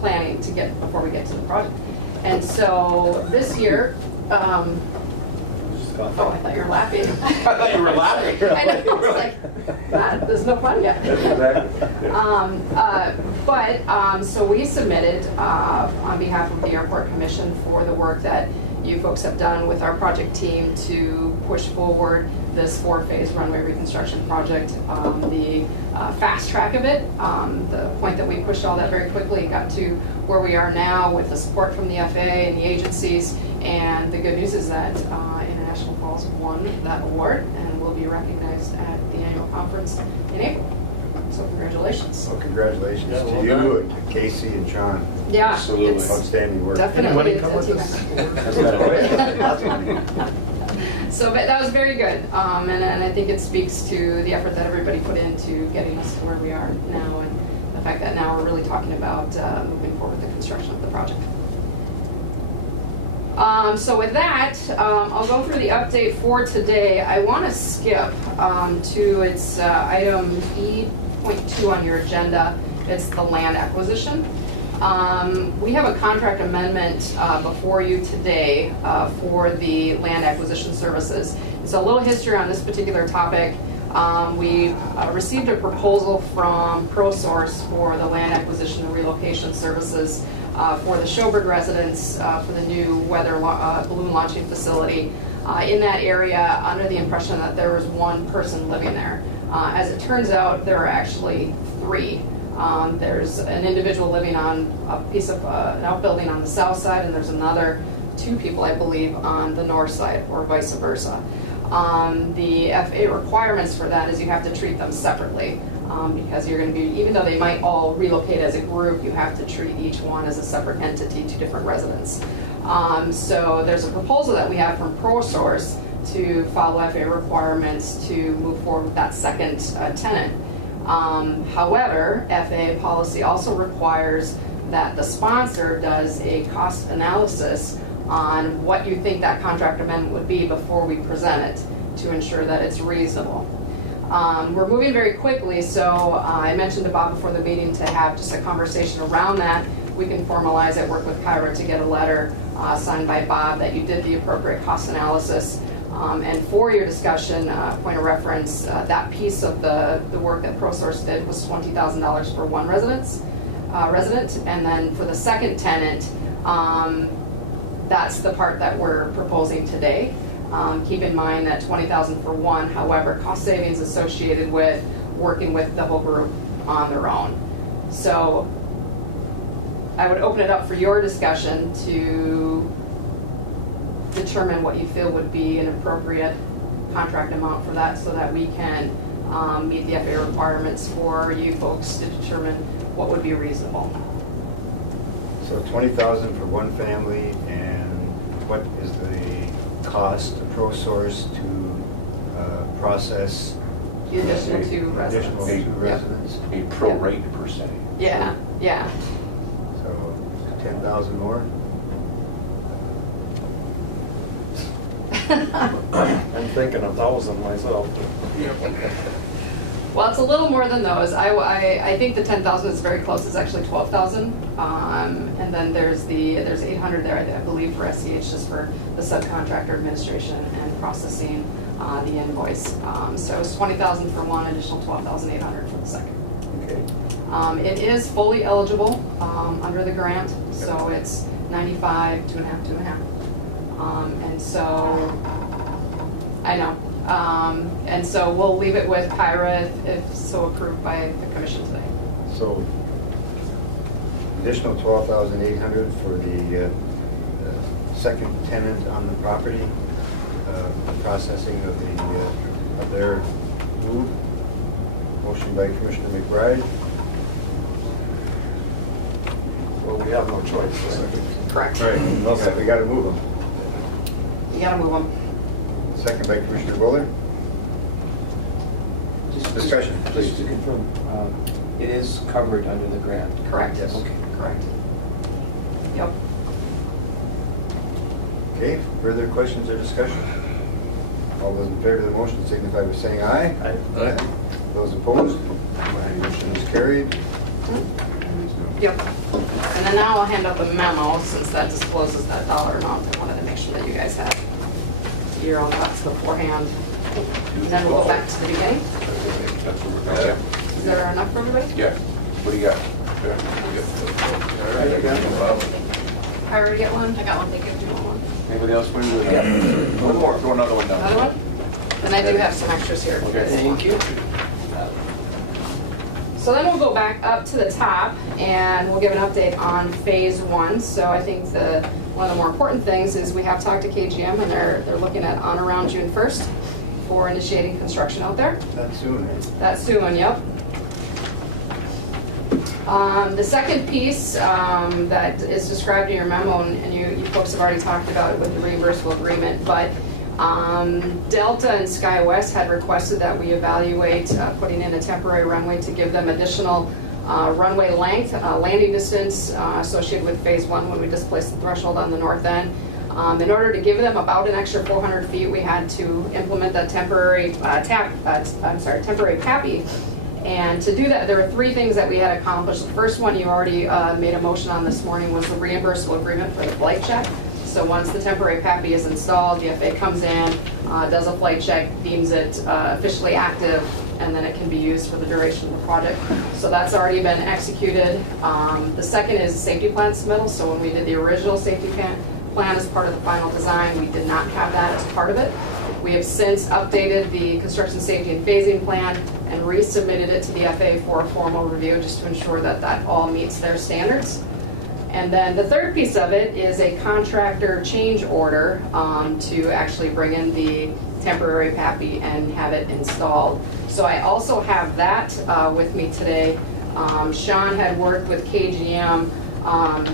planning to get, before we get to the project. And so this year, oh, I thought you were laughing. I thought you were laughing. I know, it's like, there's no fun yet. So we submitted on behalf of the Airport Commission for the work that you folks have done with our project team to push forward this 4-phase runway reconstruction project. The fast track of it, the point that we pushed all that very quickly, got to where we are now with the support from the FAA and the agencies. And the good news is that International Falls won that award and will be recognized at the annual conference in April. So congratulations. So congratulations Yeah, to well you done. and to Casey and Sean. Yeah, Absolutely. it's Outstanding work. definitely. Anybody come with it's- So but that was very good, and I think it speaks to the effort that everybody put into getting us to where we are now, and the fact that now we're really talking about moving forward with the construction of the project. So with that, I'll go through the update for today. I want to skip to its item E.2 on your agenda. It's the land acquisition. We have a contract amendment before you today for the land acquisition services. So a little history on this particular topic. We received a proposal from ProSource for the land acquisition and relocation services for the Schoberg residence for the new weather balloon launching facility in that area, under the impression that there was one person living there. As it turns out, there are actually 3. There's an individual living on a piece of an outbuilding on the south side, and there's another 2 people, I believe, on the north side, or vice versa. The FAA requirements for that is you have to treat them separately because you're going to be, even though they might all relocate as a group, you have to treat each one as a separate entity to different residents. So there's a proposal that we have from ProSource to follow FAA requirements to move forward with that second tenant. However, FAA policy also requires that the sponsor does a cost analysis on what you think that contract amendment would be before we present it to ensure that it's reasonable. We're moving very quickly, so I mentioned to Bob before the meeting to have just a conversation around that. We can formalize it, work with Kyra to get a letter signed by Bob that you did the appropriate cost analysis. And for your discussion, point of reference, that piece of the work that ProSource did was $20,000 for one resident. And then for the second tenant, that's the part that we're proposing today. Keep in mind that $20,000 for one, however, cost savings associated with working with the whole group on their own. So I would open it up for your discussion to determine what you feel would be an appropriate contract amount for that, so that we can meet the FAA requirements for you folks to determine what would be reasonable. So 20,000 for one family, and what is the cost to ProSource to process The additional 2 residents. additional 2 Yep. residents? A pro rate per se. Yeah, yeah. So 10,000 more? I'm thinking 1,000 myself. Well, it's a little more than those. I think the 10,000 is very close. It's actually 12,000. And then there's 800 there, I believe, for SCH, just for the subcontractor administration and processing the invoice. So it's 20,000 for one, additional 12,800 for the second. Okay. It is fully eligible under the grant, so it's 95, 2.5, 2.5. And so, I know. And so we'll leave it with Pyra if so approved by the commission today. So additional 12,800 for the second tenant on the property, processing of their move. Motion by Commissioner McBride. Well, we have no choice. Correct. Right. Okay, we gotta move them. You gotta move them. Second by Commissioner Buller. Discussion, please. Just to confirm, it is covered under the grant? Correct. Yes. Okay. Correct. Yep. Okay, further questions or discussion? All those in favor of the motion signify by saying aye. Aye. Those opposed? Motion is carried. Yep. And then now I'll hand out the memo, since that discloses that dollar amount. I wanted to make sure that you guys had your own thoughts beforehand. And then we'll go back to the beginning. That's what we're going to. Is there enough for everybody? Yeah, what do you got? All right, I got no problem. I already get one? I got one, thank you. Do you want one? Anybody else want to do that? One more, throw another one down. Another one? And I do have some extras here. if you guys want. Thank you. So then we'll go back up to the top and we'll give an update on phase one. So I think one of the more important things is we have talked to KGM and they're looking at on around June 1st for initiating construction out there. That's soon, eh? That's soon, yep. The second piece that is described in your memo, and you folks have already talked about it with the reimbursable agreement, but Delta and SkyWest had requested that we evaluate putting in a temporary runway to give them additional runway length, landing distance associated with phase one when we displaced the threshold on the north end. In order to give them about an extra 400 feet, we had to implement that temporary temporary PAPI. And to do that, there were three things that we had accomplished. The first one you already made a motion on this morning was the reimbursable agreement for the flight check. So once the temporary PAPI is installed, the FAA comes in, does a flight check, deems it officially active, and then it can be used for the duration of the project. So that's already been executed. The second is safety plan submittal. So when we did the original safety plan as part of the final design, we did not have that as part of it. We have since updated the construction safety and phasing plan and resubmitted it to the FAA for a formal review just to ensure that that all meets their standards. And then the third piece of it is a contractor change order to actually bring in the temporary PAPI and have it installed. So I also have that with me today. Sean had worked with KGM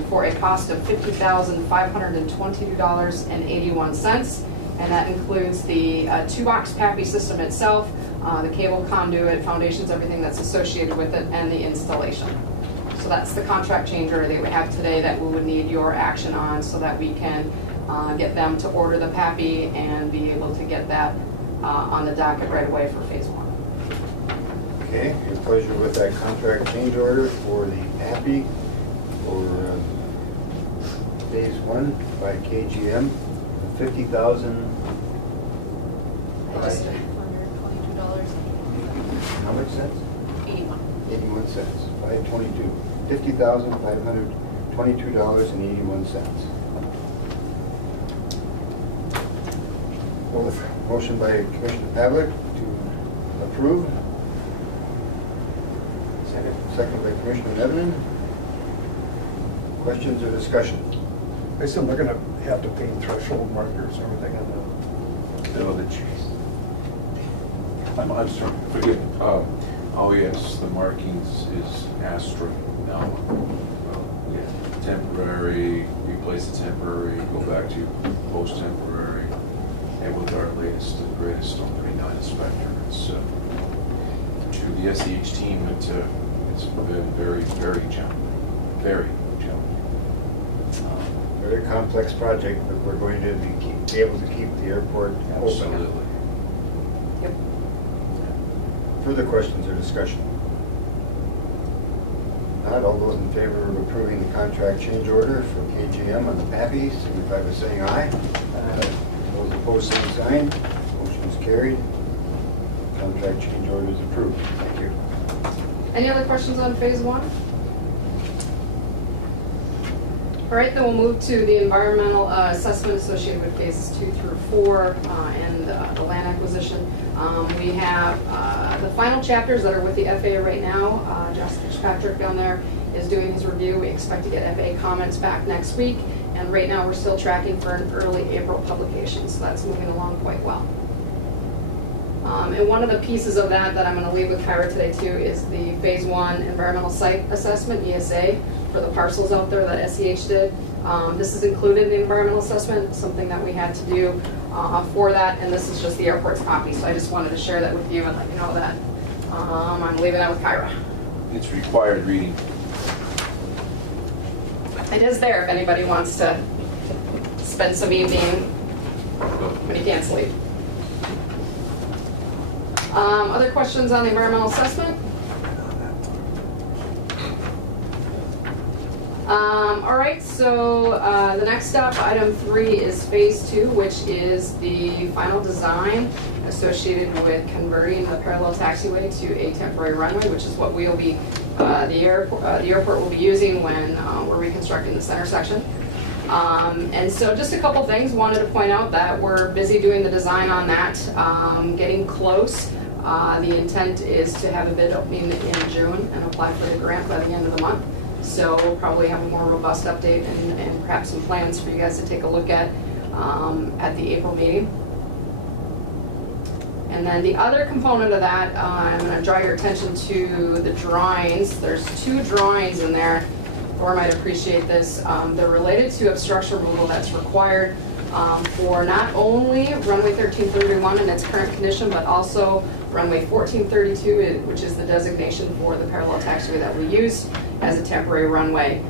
for a cost of $50,522.81. And that includes the two-box PAPI system itself, the cable conduit, foundations, everything that's associated with it, and the installation. So that's the contract change order that we have today that we would need your action on so that we can get them to order the PAPI and be able to get that on the docket right away for phase one. Okay, your pleasure with that contract change order for the PAPI for phase one by KGM, $50,000. Just $122. How much cents? 81. 81 cents. 522. $50,522.81. Motion by Commissioner Pavlik to approve. Second by Commissioner Nevin. Questions or discussion? I assume they're gonna have to paint threshold markers and everything on Oh, the cheese. I'm sorry, forgive me. Oh, yes, the markings is asterisk now. Yeah, temporary, replace the temporary, go back to post-temporary. And with our latest and greatest Stone 39 inspector, it's to the SEH team, it's been very, very challenging. Very challenging. Very complex project, but we're going to be able to keep the airport open. Absolutely. Yep. further questions or discussion? Not, all those in favor of approving the contract change order for KGM on the PAPI, signify by saying aye. Those opposed, same sign. Motion is carried. Contract change order is approved. Thank you. Any other questions on phase one? All right, then we'll move to the environmental assessment associated with phases 2 through 4 and the land acquisition. We have the final chapters that are with the FAA right now. Josh Fitzpatrick down there is doing his review. We expect to get FAA comments back next week, and right now we're still tracking for an early April publication, so that's moving along quite well. And one of the pieces of that I'm going to leave with Kyra today too is the phase 1 environmental site assessment, ESA, for the parcels out there that SEH did. This is included in the environmental assessment, something that we had to do for that, and this is just the airport's copy. So I just wanted to share that with you and let you know that. I'm leaving that with Kyra. It's required reading. It is there if anybody wants to spend some evening when you can't sleep. Other questions on the environmental assessment? All right, so the next step, item 3, is phase 2, which is the final design associated with converting the parallel taxiway to a temporary runway, which is what we'll be, the airport will be using when we're reconstructing the center section. And so just a couple things, wanted to point out that we're busy doing the design on that, getting close. The intent is to have a bid opening in June and apply for the grant by the end of the month. So we'll probably have a more robust update and perhaps some plans for you guys to take a look at the April meeting. And then the other component of that, I'm going to draw your attention to the drawings. There's 2 drawings in there. Thor might appreciate this. They're related to obstruction removal that's required for not only runway 1331 in its current condition, but also runway 1432, which is the designation for the parallel taxiway that we use as a temporary runway.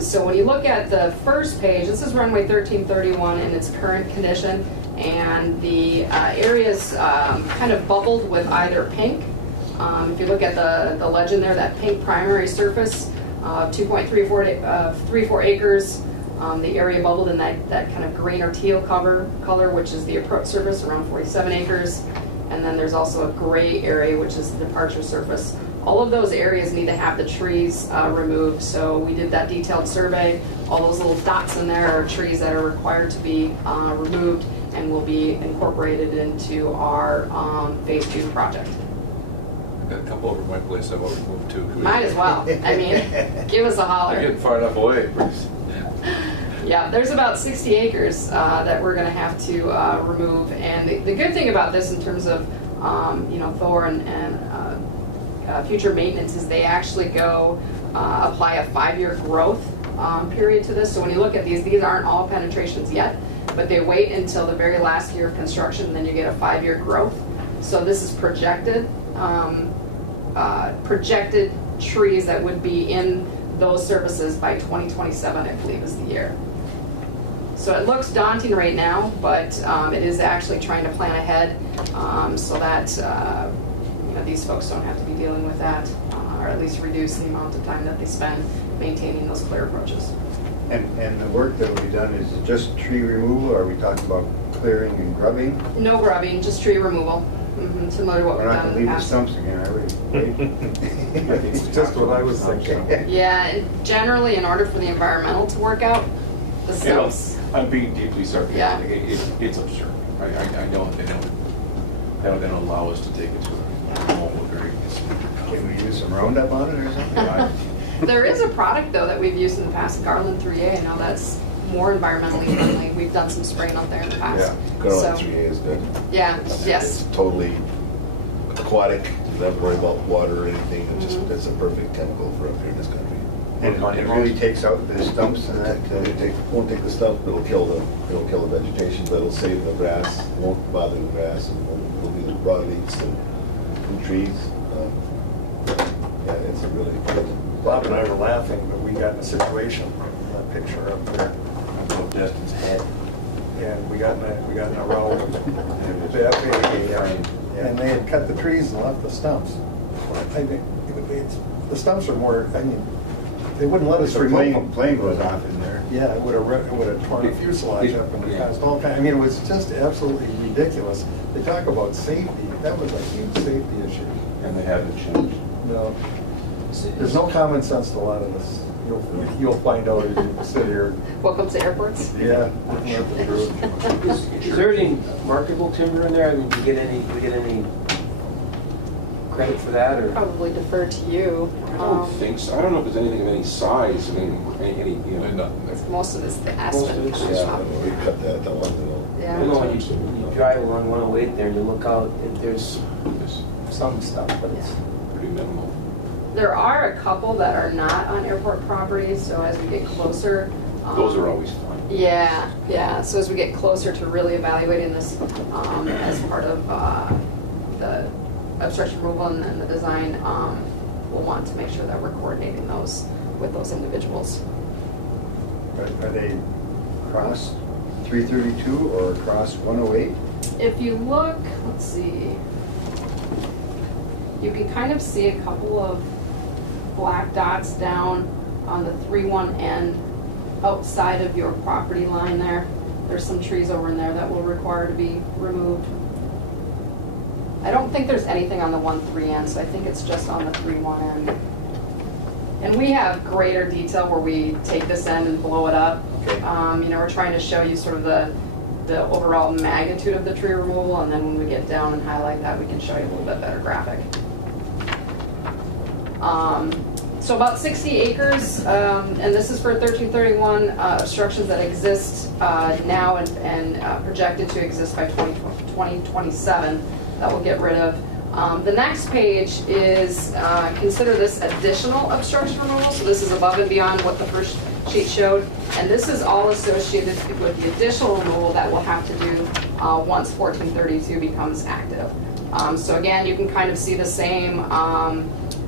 So when you look at the first page, this is runway 1331 in its current condition, and the area's kind of bubbled with either pink. If you look at the legend there, that pink primary surface, 2.34 acres. The area bubbled in that kind of green or teal color, which is the approach surface, around 47 acres. And then there's also a gray area, which is the departure surface. All of those areas need to have the trees removed. So we did that detailed survey. All those little dots in there are trees that are required to be removed and will be incorporated into our phase 2 project. I've got a couple over my place I want to move to. Might as well. I mean, give us a holler. They're getting far enough away. Yeah, there's about 60 acres that we're going to have to remove. And the good thing about this in terms of, Thor and future maintenance is they actually go apply a 5-year growth period to this. So when you look at these aren't all penetrations yet, but they wait until the very last year of construction, and then you get a 5-year growth. So this is projected trees that would be in those services by 2027, I believe, is the year. So it looks daunting right now, but it is actually trying to plan ahead so that these folks don't have to be dealing with that, or at least reduce the amount of time that they spend maintaining those clear approaches. And the work that will be done, is it just tree removal, or are we talking about clearing and grubbing? No grubbing, just tree removal. Similar to what We're we've not done going in to the leave the past. stumps again, are we? It's just what I was thinking. Yeah, and generally, in order for the environmental to work out, the stumps. I'm being deeply sarcastic. Yeah. It's absurd. I know they don't allow us to take it to a mobile very. Can we use some Roundup on it or something? There is a product, though, that we've used in the past, Garland 3A. I know that's more environmentally friendly. We've done some spraying out there in the past. Yeah, Garland So, 3A is good. yeah, yes. It's totally aquatic, you don't have to worry about water or anything, it's a perfect chemical for up here in this country. And it really takes out the stumps and that? Won't take the stump, but it'll kill the vegetation, but it'll save the grass, it won't bother the grass, and it'll be the broadleaves and trees. Yeah, it's a really good. Bob and I were laughing, but we got in a situation, that picture up there, Above Destin's head. and we got in a row with the FAA and they had cut the trees and left the stumps. I think the stumps are more, I mean, they wouldn't let us The remove them. plane goes off in there. Yeah, it would have torn a fuselage up and caused all kind, I mean, it was just absolutely ridiculous. They talk about safety, that was a huge safety issue. And they haven't changed. No, there's no common sense to a lot of this. You'll find out as you sit here. Welcome to airports. Yeah, looking at the truth. Is there any marketable timber in there? I mean, do we get any credit for that, or? Probably defer to you. I don't think so. I don't know if there's anything of any size, I mean, any, you There's know. nothing there. Most of it's the Most of aspen it's, comes yeah. off. We cut that one, you know. Yeah. You know, when you drive along 108 there and you look out, there's some stuff, but it's Pretty minimal. There are a couple that are not on airport property, so as we get closer. Those are always fun. Yeah, yeah, so as we get closer to really evaluating this as part of the obstruction removal and the design, we'll want to make sure that we're coordinating those with those individuals. Are they across 332 or across 108? If you look, let's see, you can kind of see a couple of black dots down on the 3-1 end outside of your property line there. There's some trees over in there that will require to be removed. I don't think there's anything on the 1-3 end, so I think it's just on the 3-1 end. And we have greater detail where we take this end and blow it up. Okay. You know, we're trying to show you sort of the overall magnitude of the tree removal, and then when we get down and highlight that, we can show you a little bit better graphic. So about 60 acres, and this is for 1331 obstructions that exist now and projected to exist by 2027 that we'll get rid of. The next page is consider this additional obstruction removal. So this is above and beyond what the first sheet showed, and this is all associated with the additional removal that we'll have to do once 1432 becomes active. So again, you can kind of see the same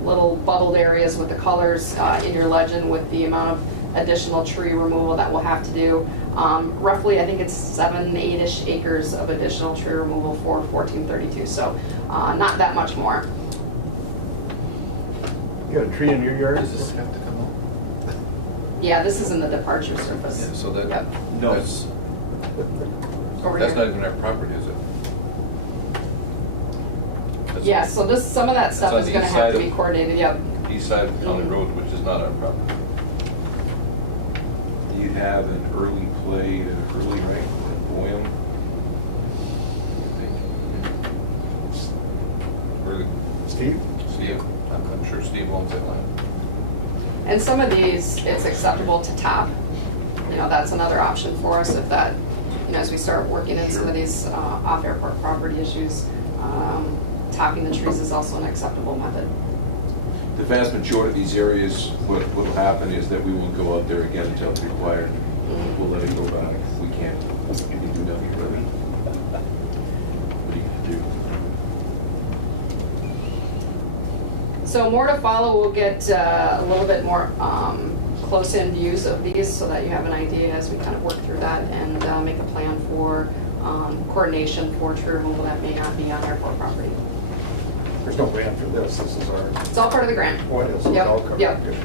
little bubbled areas with the colors in your legend with the amount of additional tree removal that we'll have to do. Roughly, I think it's 7-8-ish acres of additional tree removal for 1432, so not that much more. You got a tree in your yard? Does this have to come out? Yeah, this is in the departure surface. Yeah, so that, Yep. that's, Over that's here. not even our property, is it? That's Yeah, so this, some of that stuff on is the gonna east have side to be of- coordinated, yep. East side of County Mhm. Road, which is not our property. Do you have an early play, early rank in Boyum? Early, Steve? Steve, I'm sure Steve owns that land. And some of these, it's acceptable to top. You know, that's another option for us if that, you know, as we start working in some of these off-airport property issues, topping the trees is also an acceptable method. The vast majority of these areas, what will happen is that we won't go out there again until it's required. We'll let it go back. We can't, we can do nothing with it. What are you gonna do? So more to follow. We'll get a little bit more close-in views of these so that you have an idea as we kind of work through that and make a plan for coordination for tree removal that may not be on airport property. There's no grant for this, this is our, It's all part of the grant. what is, it's Yep, all covered. yep. Good.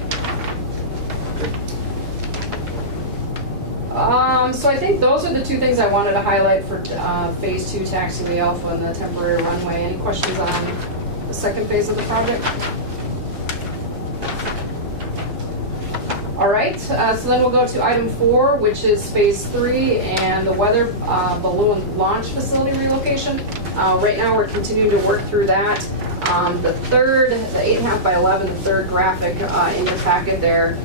So I think those are the two things I wanted to highlight for phase 2 taxiway alpha and the temporary runway. Any questions on the second phase of the project? All right, so then we'll go to item 4, which is phase 3 and the weather balloon launch facility relocation. Right now, we're continuing to work through that. The third, the 8.5 by 11, the third graphic in your packet there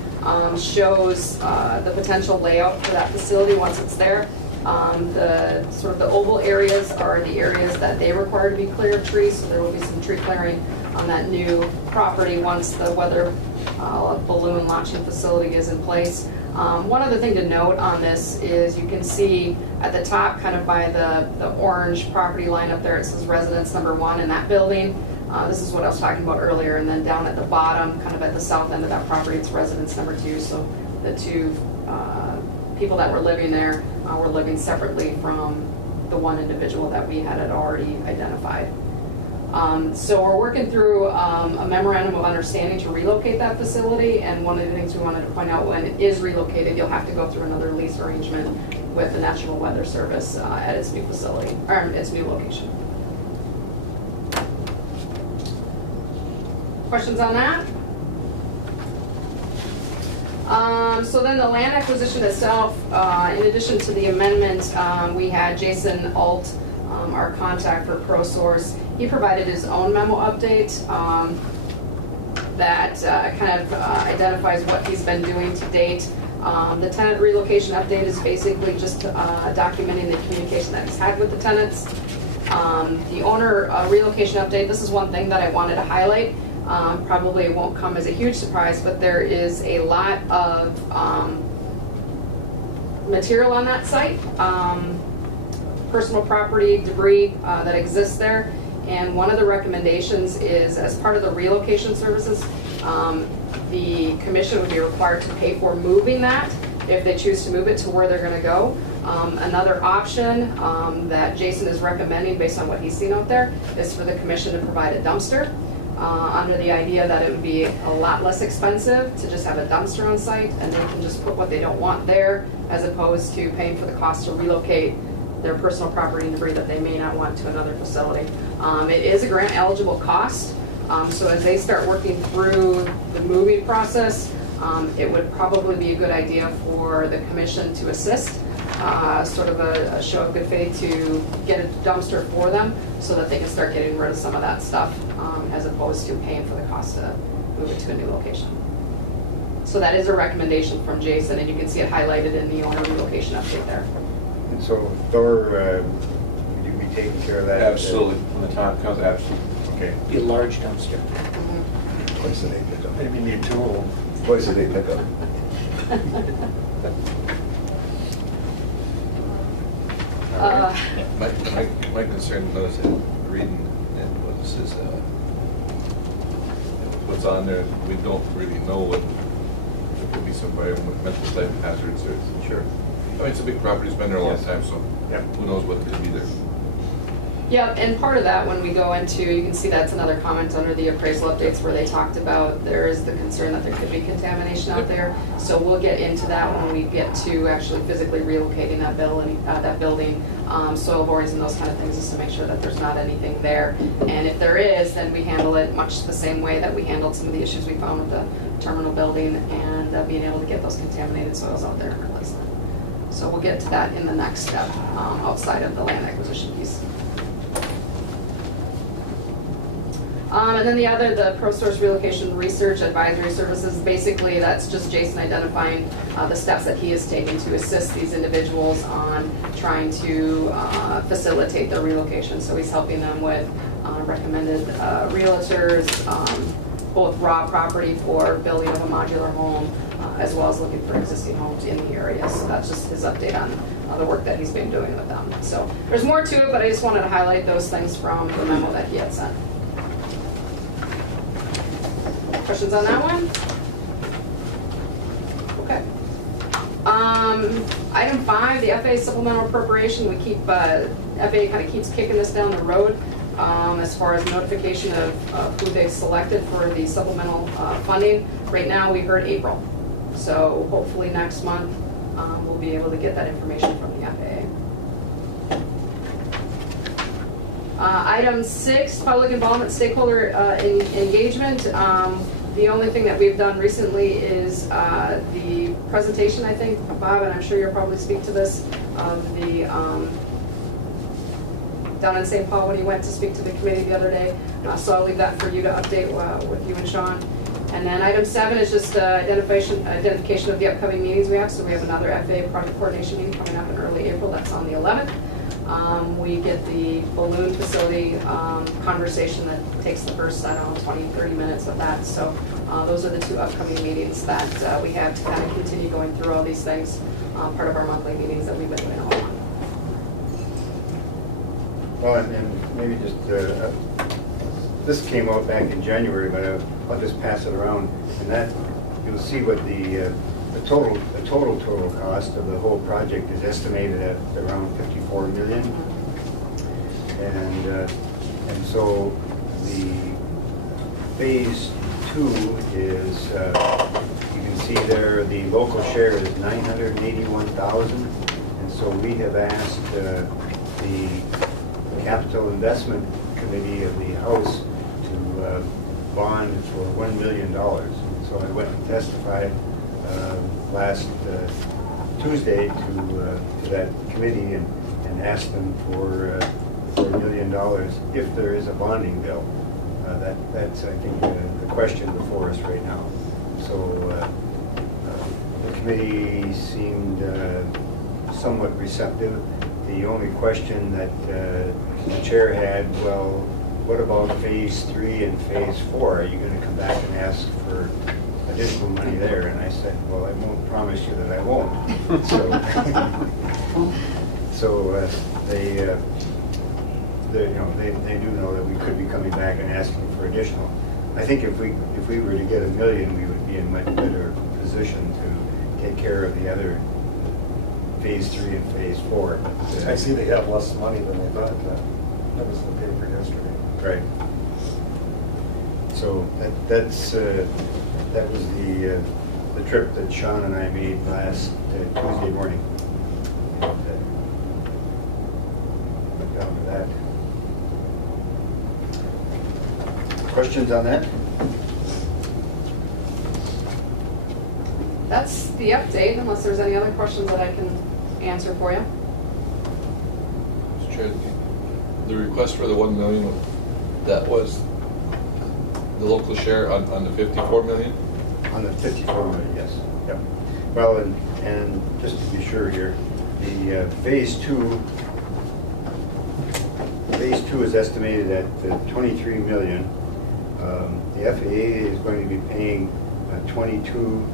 shows the potential layout for that facility once it's there. The sort of the oval areas are the areas that they require to be clear of trees, so there will be some tree clearing on that new property once the weather balloon launching facility is in place. One other thing to note on this is you can see at the top, kind of by the orange property line up there, it says residence number 1 in that building. This is what I was talking about earlier, and then down at the bottom, kind of at the south end of that property, it's residence number 2. So the two people that were living there were living separately from the one individual that we had already identified. So we're working through a memorandum of understanding to relocate that facility, and one of the things we wanted to point out, when it is relocated, you'll have to go through another lease arrangement with the National Weather Service at its new facility, or its new location. Questions on that? So then the land acquisition itself, in addition to the amendment, we had Jason Alt, our contact for ProSource. He provided his own memo update that kind of identifies what he's been doing to date. The tenant relocation update is basically just documenting the communication that he's had with the tenants. The owner relocation update, this is one thing that I wanted to highlight. Probably it won't come as a huge surprise, but there is a lot of material on that site, personal property, debris that exists there. And one of the recommendations is, as part of the relocation services, the commission would be required to pay for moving that if they choose to move it to where they're going to go. Another option that Jason is recommending, based on what he's seen out there, is for the commission to provide a dumpster, under the idea that it would be a lot less expensive to just have a dumpster on site, and they can just put what they don't want there, as opposed to paying for the cost to relocate their personal property and debris that they may not want to another facility. It is a grant eligible cost, so as they start working through the moving process, it would probably be a good idea for the commission to assist, sort of a show of good faith to get a dumpster for them so that they can start getting rid of some of that stuff, as opposed to paying for the cost to move it to a new location. So that is a recommendation from Jason, and you can see it highlighted in the owner relocation update there. And so Thor, would you be taking care of that? Absolutely, when the time comes, absolutely. Okay. Be a large dumpster. Twice a day pickup. Maybe need two of them. Twice a day pickup. My concern was reading what this is, what's on there, we don't really know what, there could be some environmental type hazards or. Sure. I mean, it's a big property, it's been there a long time, so Yep. who knows what could be there. Yeah, and part of that, when we go into, you can see that's another comment under the appraisal updates where they talked about there is the concern that there could be contamination out there. So we'll get into that when we get to actually physically relocating that building, soil borings and those kind of things, just to make sure that there's not anything there. And if there is, then we handle it much the same way that we handled some of the issues we found with the terminal building, and being able to get those contaminated soils out there and replace them. So we'll get to that in the next step, outside of the land acquisition piece. And then the ProSource Relocation Research Advisory Services, basically that's just Jason identifying the steps that he is taking to assist these individuals on trying to facilitate their relocation. So he's helping them with recommended realtors, both raw property for building of a modular home, as well as looking for existing homes in the area. So that's just his update on the work that he's been doing with them. So there's more to it, but I just wanted to highlight those things from the memo that he had sent. Questions on that one? Okay. Item 5, the FAA supplemental appropriation. We keep, FAA kind of keeps kicking this down the road as far as notification of who they've selected for the supplemental funding. Right now, we heard April. So hopefully next month, we'll be able to get that information from the FAA. Item 6, public involvement, stakeholder engagement. The only thing that we've done recently is the presentation, I think, Bob, and I'm sure you'll probably speak to this, of the, down in St. Paul when you went to speak to the committee the other day. So I'll leave that for you to update with you and Sean. And then item 7 is just identification of the upcoming meetings we have. So we have another FAA project coordination meeting coming up in early April. That's on the 11th. We get the balloon facility conversation that takes the first, I don't know, 20, 30 minutes of that. So those are the 2 upcoming meetings that we have to kind of continue going through all these things, part of our monthly meetings that we've been doing all along. Well, and maybe just, this came out back in January, but I'll just pass it around, and that, you'll see what the total cost of the whole project is estimated at around $54 million. And so the phase 2 is, you can see there, the local share is 981,000. And so we have asked the Capital Investment Committee of the House to bond for $1 million. So I went and testified last Tuesday to that committee and asked them for $1 million if there is a bonding bill. That's, I think, the question before us right now. So the committee seemed somewhat receptive. The only question that the chair had, well, what about phase 3 and phase 4? Are you going to come back and ask for additional money there? And I said, well, I won't promise you that I won't. So they do know that we could be coming back and asking for additional. I think if we were to get $1 million, we would be in much better position to take care of the other phase 3 and phase 4. I see they have less money than they thought. That was in the paper yesterday. Right. So that was the trip that Sean and I made last Tuesday morning. Went down to that. Questions on that? That's the update, unless there's any other questions that I can answer for you. Mr. Chair, the request for the 1 million, that was the local share on the 54 million? On the 54 million, yes. Yep. Well, and just to be sure here, the phase 2 is estimated at 23 million. The FAA is going to be paying 22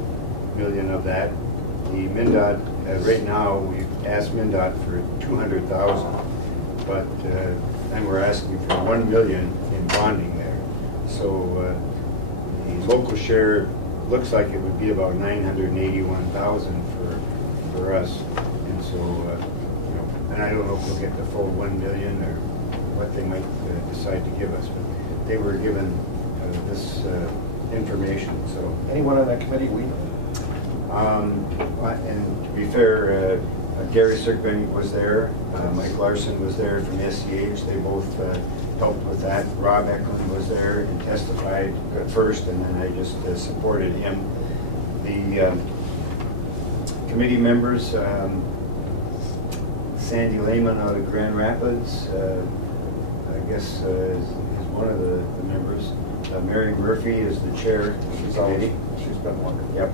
million of that. The MnDOT, right now, we've asked MnDOT for 200,000, but and we're asking for 1 million in bonding there. So the local share looks like it would be about 981,000 for us. And so, and I don't know if we'll get the full 1 million or what they might decide to give us, but they were given this information. So Anyone on that committee we know? And to be fair, Gary Sirkbeng was there, Mike Larson was there from SCH. They both helped with that. Rob Eklund was there and testified at first, and then I just supported him. The committee members, Sandy Lehman out of Grand Rapids, I guess is one of the members. Mary Murphy is the chair of the committee. She's been wonderful. Yep.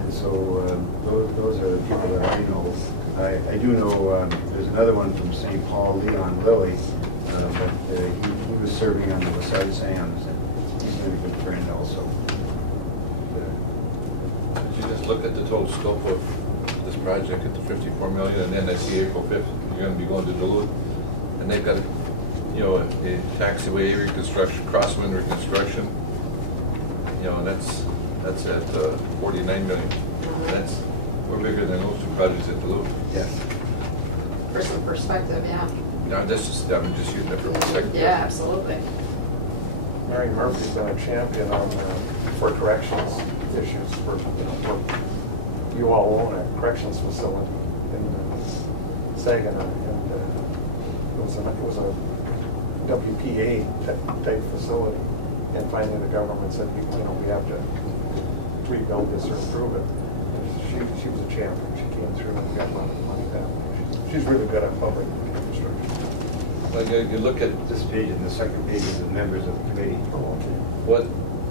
And so those are the people that I know. I do know there's another one from St. Paul, Leon Lilly, but he was serving on the Wasatch Sands, and he's been a good friend also. Did you just look at the total scope of this project at the 54 million, and then I see April 5th, you're going to be going to Duluth, and they've got, a taxiway reconstruction, crossman reconstruction, and that's at 49 million. We're bigger than those two projects at Duluth. Yes. For some perspective, yeah. I'm just using it for perspective. Yeah, absolutely. Mary Murphy's been a champion on for corrections issues for you all own a corrections facility in Saginaw, and it was a WPA type facility, and finally the government said we have to rebuild this or improve it. And she was a champion. She came through and got a lot of money that way. She's really good at public infrastructure. Like you look at This page and the second page is the members of the committee. Oh, okay. what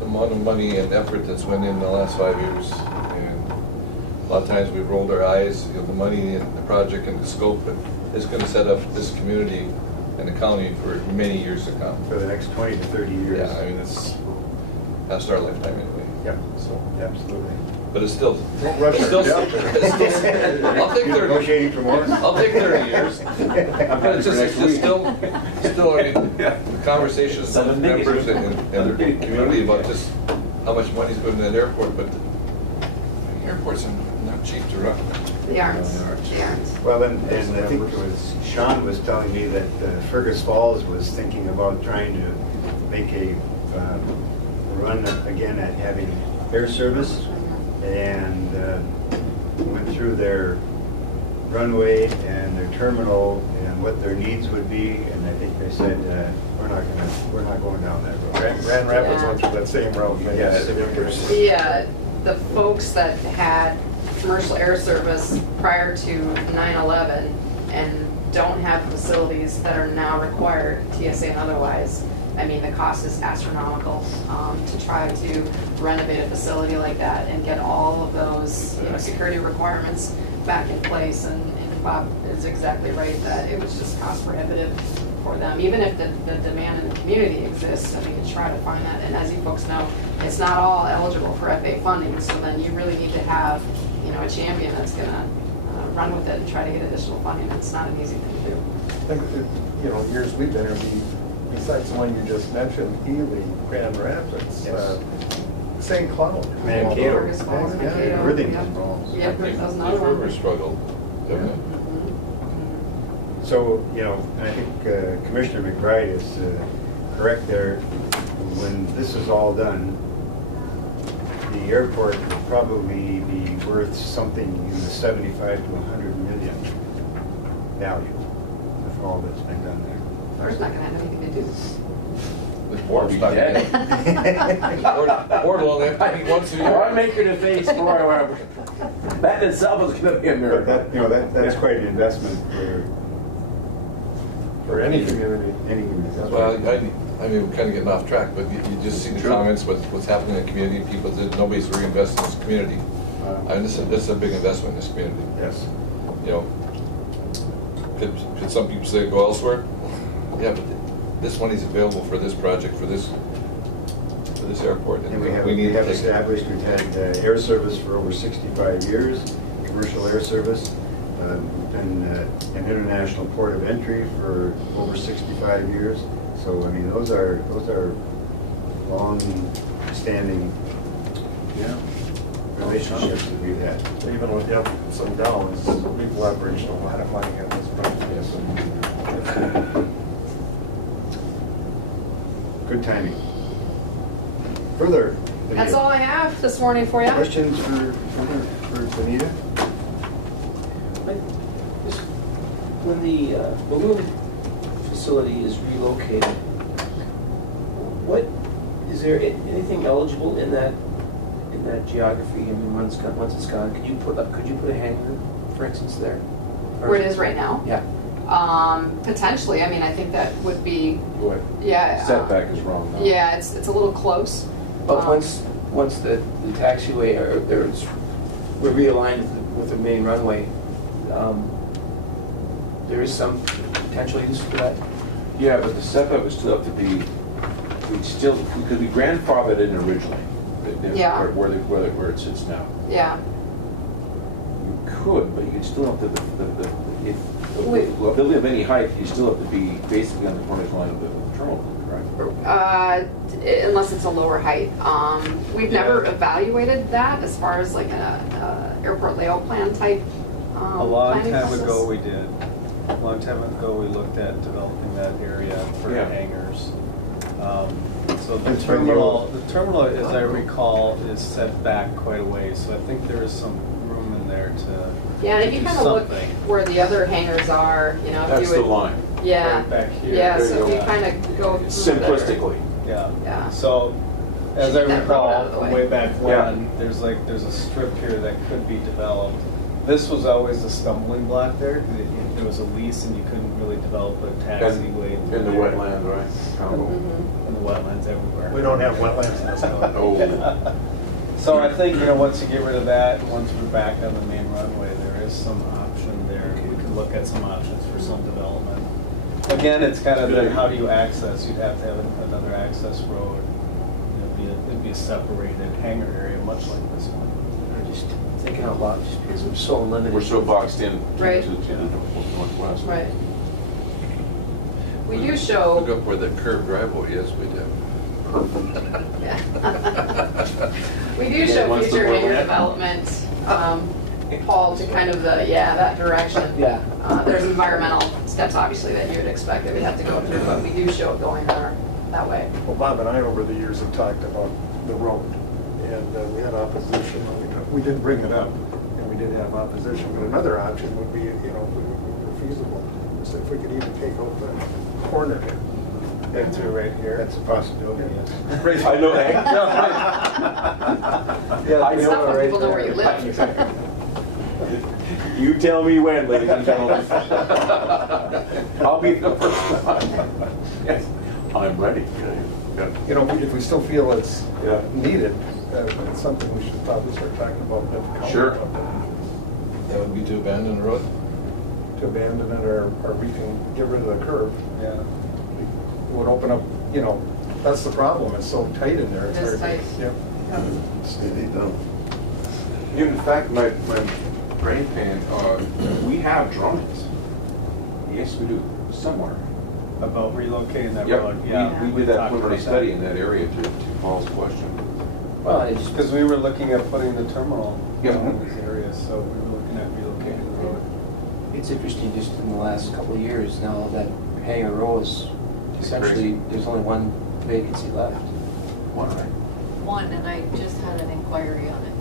amount of money and effort that's went in the last 5 years, and a lot of times we've rolled our eyes, the money and the project and the scope, but it's going to set up this community and the county for many years to come. For the next 20 to 30 years. Yeah, I mean, it's past our lifetime anyway. Yep. So, Absolutely. but it's still, Don't rush it's still, it. I'll take 30. Negotiating for more? I'll take 30 years. But it's just still, I mean, the conversations with members and the community about just how much money's going in that airport, but the airports are not cheap to run. They aren't. They They aren't. Well, and I think it was, Sean was telling me that Fergus Falls was thinking about trying to make a run again at having air service, and went through their runway and their terminal and what their needs would be, and I think they said, we're not going down that road. Grand Rapids went through that same road. They Yes. had- The folks that had commercial air service prior to 9/11 and don't have facilities that are now required, TSA and otherwise, I mean, the cost is astronomical to try to renovate a facility like that and get all of those, security requirements back in place. And Bob is exactly right that it was just cost prohibitive for them. Even if the demand in the community exists, I mean, to try to find that. And as you folks know, it's not all eligible for FA funding. So then you really need to have, a champion that's going to run with it and try to get additional funding. It's not an easy thing to do. I think, years we've interviewed, besides the one you just mentioned, Ely, Grand Rapids, Yes. St. Cloud. Mankato. Fergus Falls, Yeah, Mankato, Worthington. Yeah, Big that was another River one. struggled. didn't it? So, I think Commissioner McBride is correct there. When this is all done, the airport will probably be worth something in the 75 to 100 million value with all that's been done there. Florida's not going to have anything to do. The board's not dead. The board will only have to meet once a year. I'm making a face for that itself is going to be a But miracle. that's quite an investment For any community. any community. Well, I mean, we're kind of getting off track, but you just see the comments, what's happening in the community, people, nobody's reinvesting in this community. And this is a big investment in this community. Yes. Could some people say go elsewhere? Yeah, but this money's available for this project, for this airport. And we have need to take it. established, we've had air service for over 65 years, commercial air service. We've been an international port of entry for over 65 years. So, I mean, those are long-standing relationships that we've had. Even with the ups and downs, we've leveraged a lot of money in this project. Good timing. Further? That's all I have this morning for you. Questions for Benita? When the balloon facility is relocated, is there anything eligible in that geography? I mean, once it's gone, could you put a hangar, for instance, there? Or- Where it is right now? Yeah. Potentially. I mean, I think that would be, Boy, yeah. setback is wrong now. Yeah, it's a little close. But once the taxiway we're realigned with the main runway, there is some potential use for that. Yeah, but the setback would still have to be, because we grandfathered in originally. Yeah. Where it sits now. Yeah. You could, but you still have to, if Wait. a building of any height, you still have to be basically on the frontage line of the terminal, correct? Unless it's a lower height. We've never evaluated that as far as like a airport layout plan type. A long planning time process. ago we did. A long time ago we looked at developing that area for Yeah. hangars. So the It's been the terminal, as I recall, is set back quite a ways. So I think there is some room in there to Yeah, and if you do kind of look something. where the other hangars are, if That's you the would. line, Yeah. Right back here. Yeah, There so you if you go. kind of go through there. simplistically. Yeah. Yeah. So, as Should I get that road out of recall, the from way. way back Yeah. when, there's a strip here that could be developed. This was always a stumbling block there. There was a lease and you couldn't really develop a taxiway. In through the there. wetland, right? Mhm. In the wetlands everywhere. We don't have wetlands in this county. Oh, So I think, once you get rid of that, and once we're back on the main runway, there is some option there. We could look at some options for some development. Again, it's kind of then how do you access? You'd have to have another access road. It'd be a separated hangar area, much like this one. I'm just thinking out loud, just because we're so limited. we're so boxed in to Right. the northwest. Right. We do Look show. up where the curved driveway is, we do. Yeah. We do Yeah, show once the future world hangar ends. development, Paul, to kind of that direction. Yeah. There's environmental steps, obviously, that you would expect that we'd have to go through, but we do show it going there that way. Well, Bob and I over the years have talked about the road, and we had opposition. We didn't bring it up, and we did have opposition, but another option would be, you know, if we were feasible, is if we could even take out the corner here. Into right here. That's a possibility, yes. I know that. Yeah, It's tough when people know where you live. You tell me when, ladies and gentlemen. I'll be the first one. Yes, I'm ready. Yeah. You know, if we still feel it's Yeah. needed, it's something we should probably start talking about at the county. Sure. That would be to abandon the road. To abandon it, or we can get rid of the curve. Yeah. It would open up, you know, that's the problem, it's so tight in there. It's It is hard to- tight. Yeah. Steady down. In fact, my brain pan, we have drawings. Yes, we do, somewhere. About relocating that Yep, road, yeah. we did that talked preliminary about study in that area to Paul's question. Well, it's just, Because we were looking at putting the terminal Yeah. in this area, so we were looking at relocating the road. it's interesting just in the last couple of years now that Hanger Row is essentially, there's only one vacancy left. One, right? One, and I just had an inquiry on it.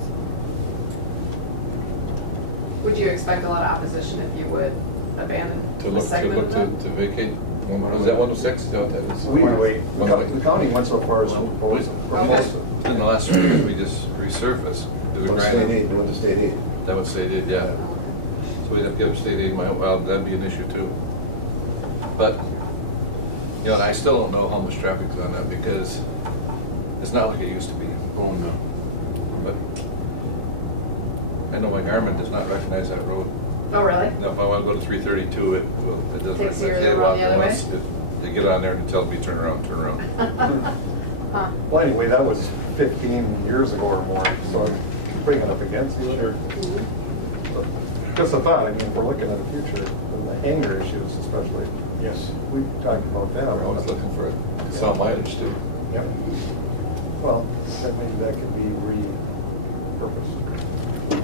Would you expect a lot of opposition if you would abandon To a look, to segment look of to that? to vacate, is that 106? Is that what that is? We, One the way. county went so far as to propose it. In the last 3 years, we just resurfaced. Did we Want grant state it? aid, you want the state aid. That would state aid, yeah. So we'd have to give state aid, well, that'd be an issue too. But, you know, and I still don't know how much traffic's on that because it's not like it used to be. Oh, no. But I know my Garmin does not recognize that road. Oh, really? Now, if I want to go to 332, it doesn't Takes recognize you it. the wrong the other way? They get on there and it tells me turn around, turn around. Huh. Well, anyway, that was 15 years ago or more, so bring it up against it. Sure. Just a thought, I mean, if we're looking at the future, and the hangar issues especially, Yes. we talked about that. We're always looking for it. Sell mileage too. Yep. Well, then maybe that could be repurposed.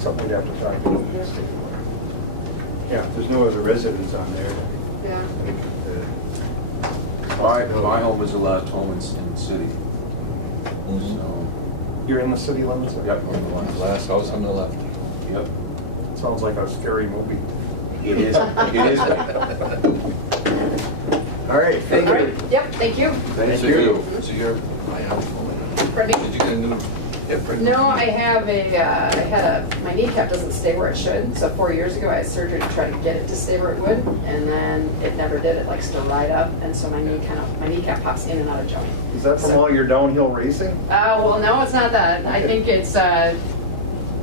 Something we'd have to talk to the state about. Yeah, if there's no other residents on there. Yeah. I think, My home is the last home in the city. So, You're in the city limits? yep. Last house on the left. Yep. Sounds like a scary movie. It is, it is. All right, thank All you. right, yep, thank you. Thank So you. So you're, Freddie? did you get a new hip? or- No, I have my kneecap doesn't stay where it should. So 4 years ago, I had surgery to try to get it to stay where it would, and then it never did. It likes to ride up, and so my kneecap pops in and out of joint. Is that from all your downhill racing? Well, no, it's not that. I think it's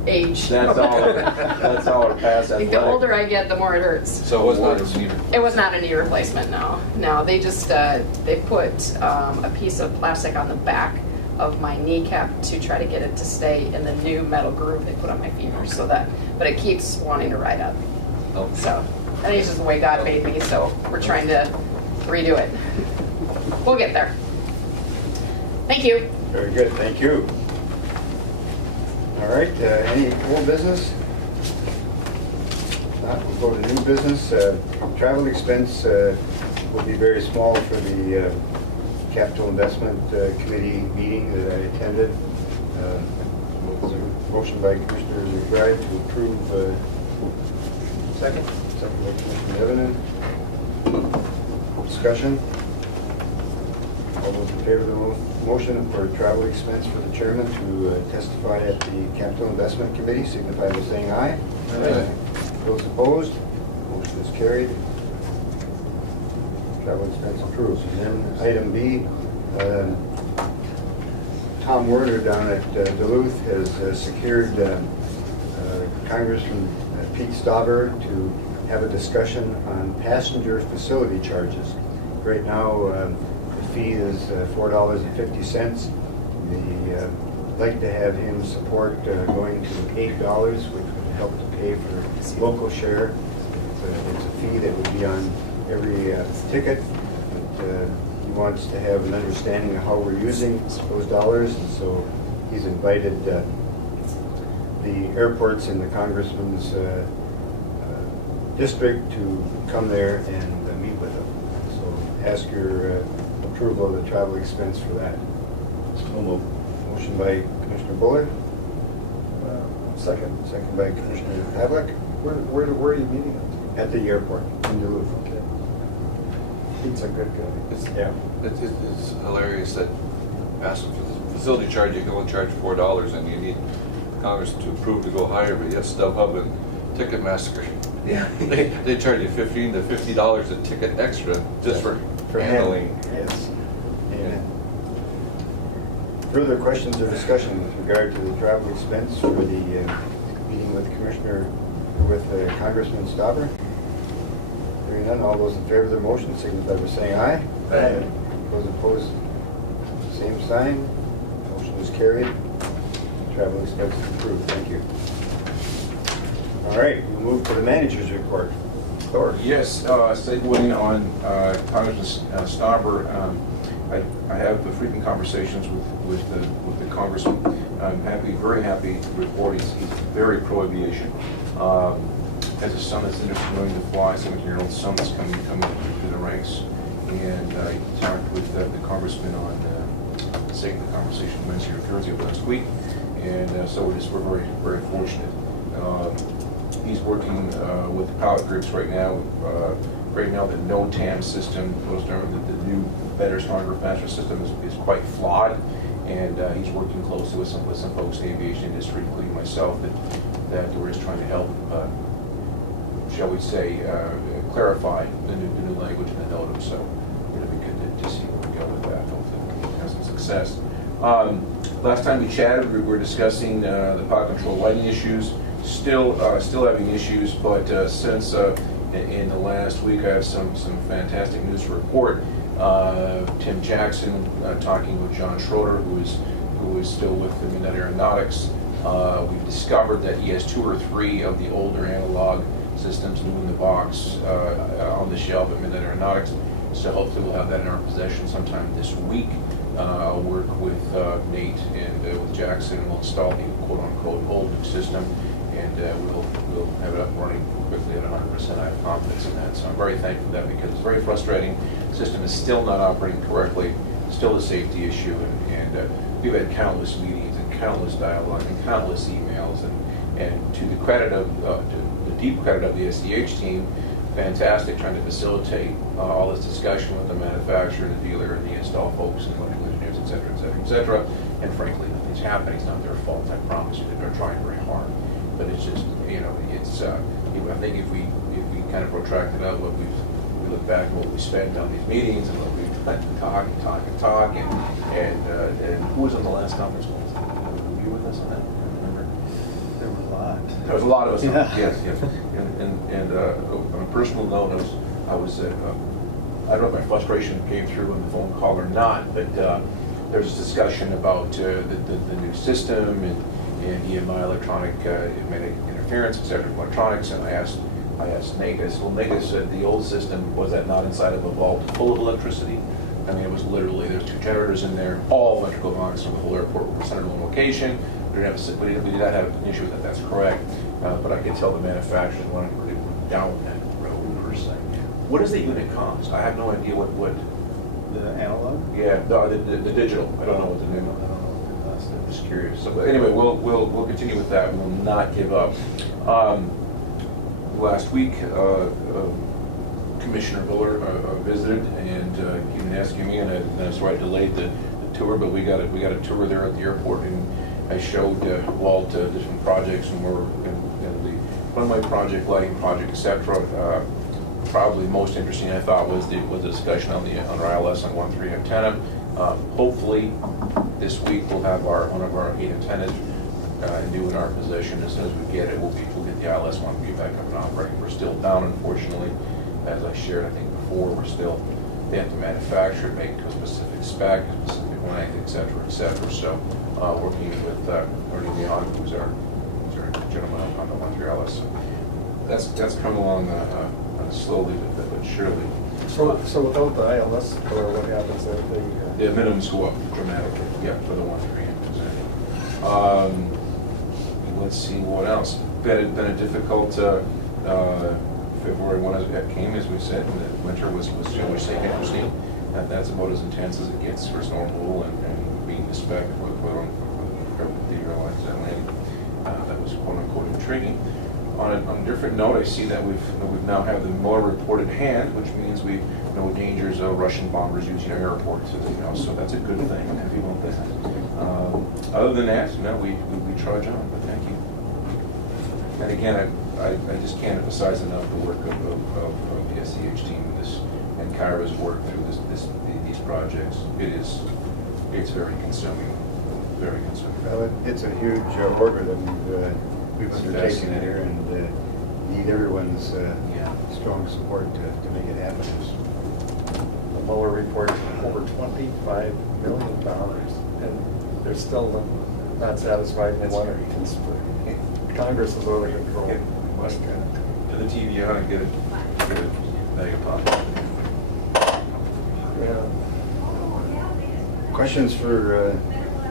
age. That's all our past I think the older I get, the more it hurts. So it was not a knee. It was not a knee replacement, no. No, they just, they put a piece of plastic on the back of my kneecap to try to get it to stay in the new metal groove they put on my femur, so that, but it keeps wanting to ride up. Oh. So, I think it's just the way God made me, so we're trying to redo it. We'll get there. Thank you. Very good, thank you. All right, any old business? Not, we'll go to new business. Travel expense will be very small for the Capital Investment Committee meeting that I attended. Was a motion by Commissioner McBride to approve. Second. Second by Commissioner Evans. Discussion. All those in favor of the motion for travel expense for the chairman to testify at the Capital Investment Committee signify by saying aye. Aye. Those opposed, motion is carried. Travel expense approved. And then item B, Tom Werner down at Duluth has secured Congressman Pete Stauber to have a discussion on passenger facility charges. Right now, the fee is $4.50. We'd like to have him support going to $8, which would help to pay for local share. It's a fee that would be on every ticket. But, he wants to have an understanding of how we're using those dollars, and so he's invited the airports in the congressman's district to come there and meet with him. So ask your approval of the travel expense for that. So moved. Motion by Commissioner Buller, Second. second by Commissioner Pavlik, Where are you meeting at the airport in Duluth. at? Okay. Pete's a good guy. It's, Yeah. it's hilarious that asking for the facility charge, you can only charge $4, and you need Congress to approve to go higher, but yes, StubHub and Ticketmaster, Yeah. they charge you $15 to $50 a ticket extra just for handling. Yes. Amen. Further questions or discussion with regard to the travel expense for the meeting with Congressman Stauber? Hearing none, all those in favor of the motion signify by saying aye. Aye. Those opposed, same sign. Motion is carried. Travel expense is approved. Thank you. All right, we'll move to the manager's report. Thor. Yes, segueing on Congressman Stauber, I have frequent conversations with the congressman. I'm very happy to report he's very pro-aviation. Has a son that's interested in learning to fly, 17-year-old son that's coming through the ranks. And I talked with the congressman on the sake of the conversation Wednesday or Thursday of last week. And so we're very, very fortunate. He's working with the pilot groups right now. Right now, the NOTAM system, the new better, stronger, faster system is quite flawed. And he's working closely with some folks in the aviation industry, including myself, that we're just trying to help, shall we say, clarify the new language in the NOTAM. So it'll be good to see where we go with that. Hopefully we'll have some success. Last time we chatted, we were discussing the pilot control lighting issues. Still having issues, but since in the last week I have some fantastic news to report. Tim Jackson talking with John Schroeder, who is still with the Midnight Aeronautics. We've discovered that he has 2 or 3 of the older analog systems new in the box on the shelf at Midnight Aeronautics. So hopefully we'll have that in our possession sometime this week. I'll work with Nate and with Jackson, and we'll install the quote-unquote old new system, and we'll have it up and running quickly at 100%. I have confidence in that. So I'm very thankful for that, because it's very frustrating. The system is still not operating correctly, still a safety issue, and we've had countless meetings and countless dialogue and countless emails, and to the credit of the deep credit of the SDH team, fantastic trying to facilitate all this discussion with the manufacturer, the dealer, and the install folks, and electrical engineers, et cetera, et cetera, et cetera. And frankly, nothing's happening. It's not their fault, I promise you. They're trying very hard. But it's just, it's, I think if we kind of protracted out what we look back at what we spent on these meetings and what we've done to talk and who was on the last conference call? Were you with us on that? I don't remember. There were a lot. There was a lot of us. Yeah. Yes. And on a personal note, I was I don't know if my frustration came through on the phone call or not, but there was a discussion about the new system and EMI electronic interference, et cetera, electronics, and I asked Nate, I said, well, Nate, I said, the old system, was that not inside of a vault full of electricity? I mean, it was literally, there's 2 generators in there, all electrical boxes from the whole airport were centered in one location. We did not have an issue with that, that's correct. But I could tell the manufacturer wanted to really move down that road per se. What does the unit cost? I have no idea what. The analog? Yeah, no, the digital. I don't know what the name of it. I don't know what the cost. I'm just curious. So, but anyway, we'll continue with that. We will not give up. Last week, Commissioner Buller visited, and he was asking me, and that's why I delayed the tour. But we got a tour there at the airport, and I showed Walt different projects, and we're in the runway project, lighting project, etc. Probably most interesting, I thought, was the discussion on our ILS on 1.3 antenna. Hopefully, this week we'll have one of our 8 antennas new in our possession. As soon as we get it, we'll get the ILS 1.3 back up and operating. We're still down, unfortunately, as I shared, I think before. They have to manufacture it, make it to a specific spec, a specific length, et cetera, et cetera. So, working with Ernie Leon, who's our gentleman on the 1.3 ILS. So that's come along slowly but surely. So without the ILS, or what happens there? The minimums go up dramatically. Yeah, for the 1.3 antenna. Let's see what else. Been a difficult February when it came, as we said, and the winter was shall we say, interesting. That's about as intense as it gets for snow removal and being the spec for the airlines that landing. That was quote unquote intriguing. On a different note, I see that we've now have the Mueller report in hand, which means we no dangers of Russian bombers using our airport. So that's a good thing. I'm happy about that. Other than that, no, we trudge on. But thank you. And again, I just can't emphasize enough the work of the SEH team and Kyra's work through these projects. It's very consuming, very consuming. Well, it's a huge order that we've undertaken here, and need everyone's strong support to make it happen. The Mueller report, over $25 million, and they're still not satisfied with one. Congress is over control. To the TV, how to get it bag of pop. Yeah. Questions for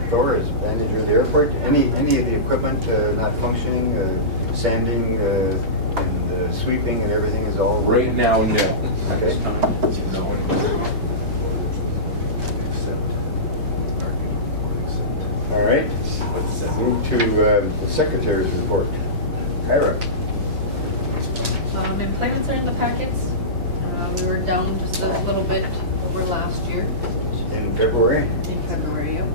Thor as manager of the airport? Any of the equipment not functioning, sanding and sweeping and everything is all Right now, no. Okay. No. All right. Move to the secretary's report. Kyra. Employments are in the packets. We were down just a little bit over last year. In February. In February, yep.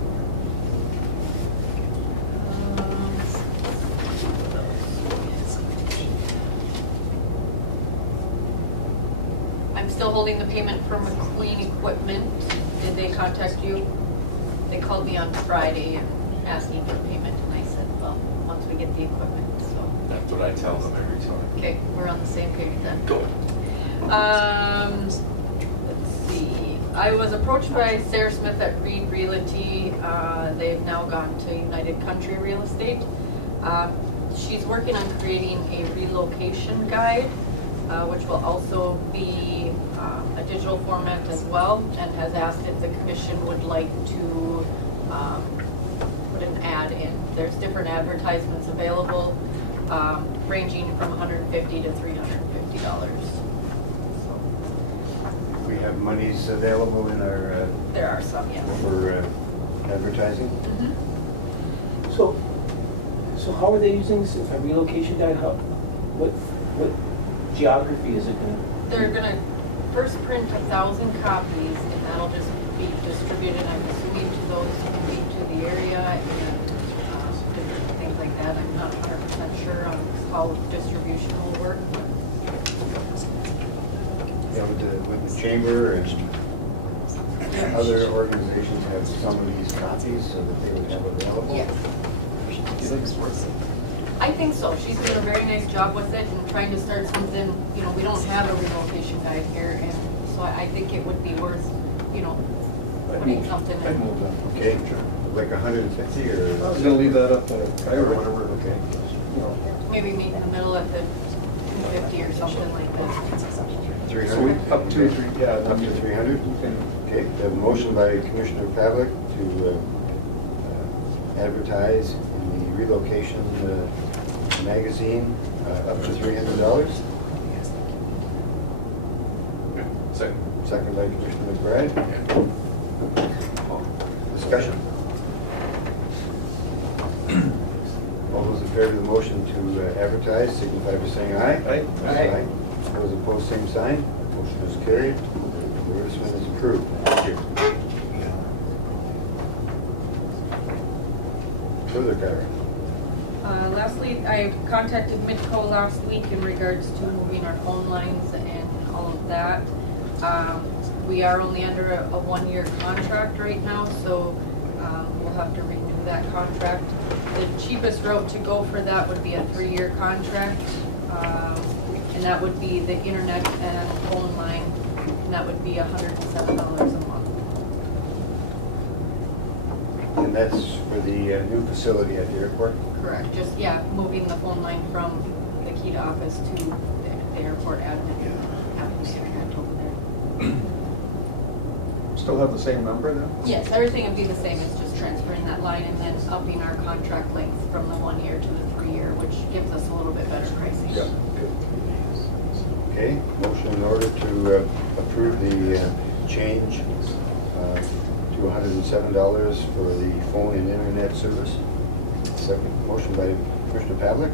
I'm still holding the payment for McQueen Equipment. Did they contact you? They called me on Friday and asking for payment, and I said, well, once we get the equipment, so. That's what I tell them every time. Okay, we're on the same page then. Go. Let's see. I was approached by Sarah Smith at Reed Realty. They've now gone to United Country Real Estate. She's working on creating a relocation guide, which will also be a digital format as well, and has asked if the commission would like to put an ad in. There's different advertisements available, ranging from $150 to $350. We have monies available in our There are some, yes. for advertising. Mhm. So how are they using this, a relocation guide? What geography is it gonna? They're gonna first print 1,000 copies, and that'll just be distributed, I'm assuming, to those who can be to the area and different things like that. I'm not 100% sure on how distribution will work. Yeah, with the chamber and other organizations have some of these copies so that they would have available. Yes. Do you think it's worth it? I think so. She's doing a very nice job with it and trying to start something, we don't have a relocation guide here, and so I think it would be worth, putting something in. Okay, like 150 or? I was gonna leave that up to Kyra, whatever. Okay. Maybe meet in the middle at the 250 or something like that. 300? Up to three, yeah. Up to 300? Okay, we have a motion by Commissioner Pavlik to advertise in the relocation magazine up to $300. Second. Second by Commissioner McBride. Discussion. All those in favor of the motion to advertise signify by saying aye. Aye. Those opposed, same sign. Motion is carried. The advertisement is approved. Thank you. Further, Kyra. Lastly, I contacted Midco last week in regards to moving our phone lines and all of that. We are only under a one-year contract right now, so we'll have to renew that contract. The cheapest route to go for that would be a 3-year contract, and that would be the internet and phone line, and that would be $107 a month. And that's for the new facility at the airport? Correct, just, moving the phone line from the Kita office to the airport admin, having the internet over there. Still have the same number then? Yes, everything would be the same, it's just transferring that line and then upping our contract length from the 1 year to the 3 year, which gives us a little bit better pricing. Yeah, good. Okay, motion in order to approve the change to $107 for the phone and internet service. Second, motion by Commissioner Pavlik.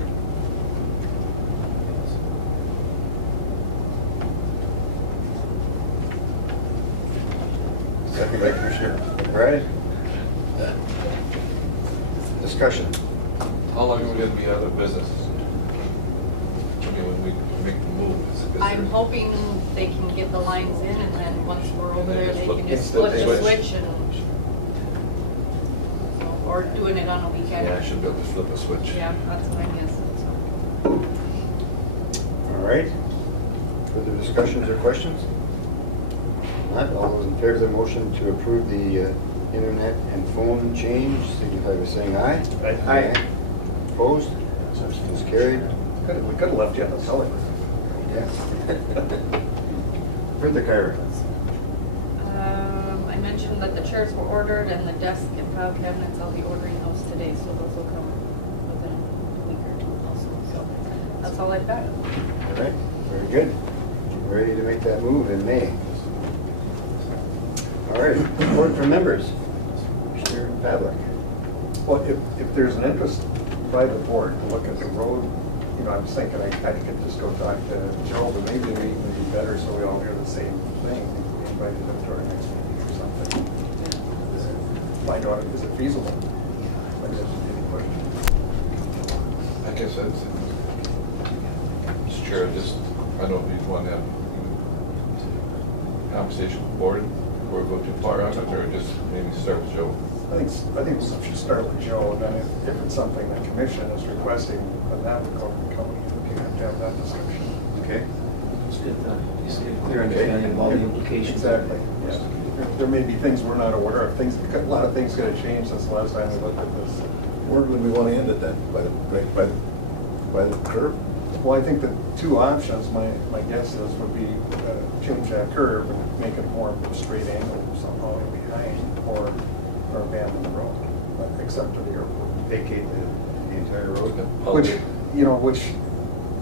Second by Commissioner McBride. Discussion. How long are we gonna be out of business? I mean, when we make the move? is I'm there- hoping they can get the lines in, and then once we're over there, they can just Flip flip the the switch. switch and, or doing it on a weekend. Yeah, I should be able to flip a switch. Yeah, that's my guess, so. All right. Further discussions or questions? Not, all those in favor of the motion to approve the internet and phone change, signify by saying aye. Aye. Opposed? Motion is carried. We could have left you on the telegram. Yeah. Further, Kyra. I mentioned that the chairs were ordered and the desk and file cabinets, I'll be ordering those today, so those will come within a week or two also, so that's all I've got. All right, very good. Ready to make that move in May. All right, report from members. Commissioner Pavlik. Well, if there's an interest by the board to look at the road, you know, I was thinking I could just go talk to Joe, but maybe the meeting would be better so we all hear the same thing. We invite him to our next meeting or something. Find out, is it feasible? I guess any question. I guess that's, Mr. Chair, just, I don't know if you want to have a conversation with the board before we go too far on it, or just maybe start with Joe. I think we should start with Joe, and then if it's something the commission is requesting, then that would go to the company. We have to have that discussion. Okay. Just get a clear understanding of all the implications. Exactly, yeah. There may be things we're not aware of, things, a lot of things could have changed since the last time we looked at this. Where would we want to end it then? By the curb? Well, I think the two options, my guess is, would be change that curve and make it more of a straight angle somehow in behind, or abandon the road, except to the airport. Vacate the entire road. Which, you know,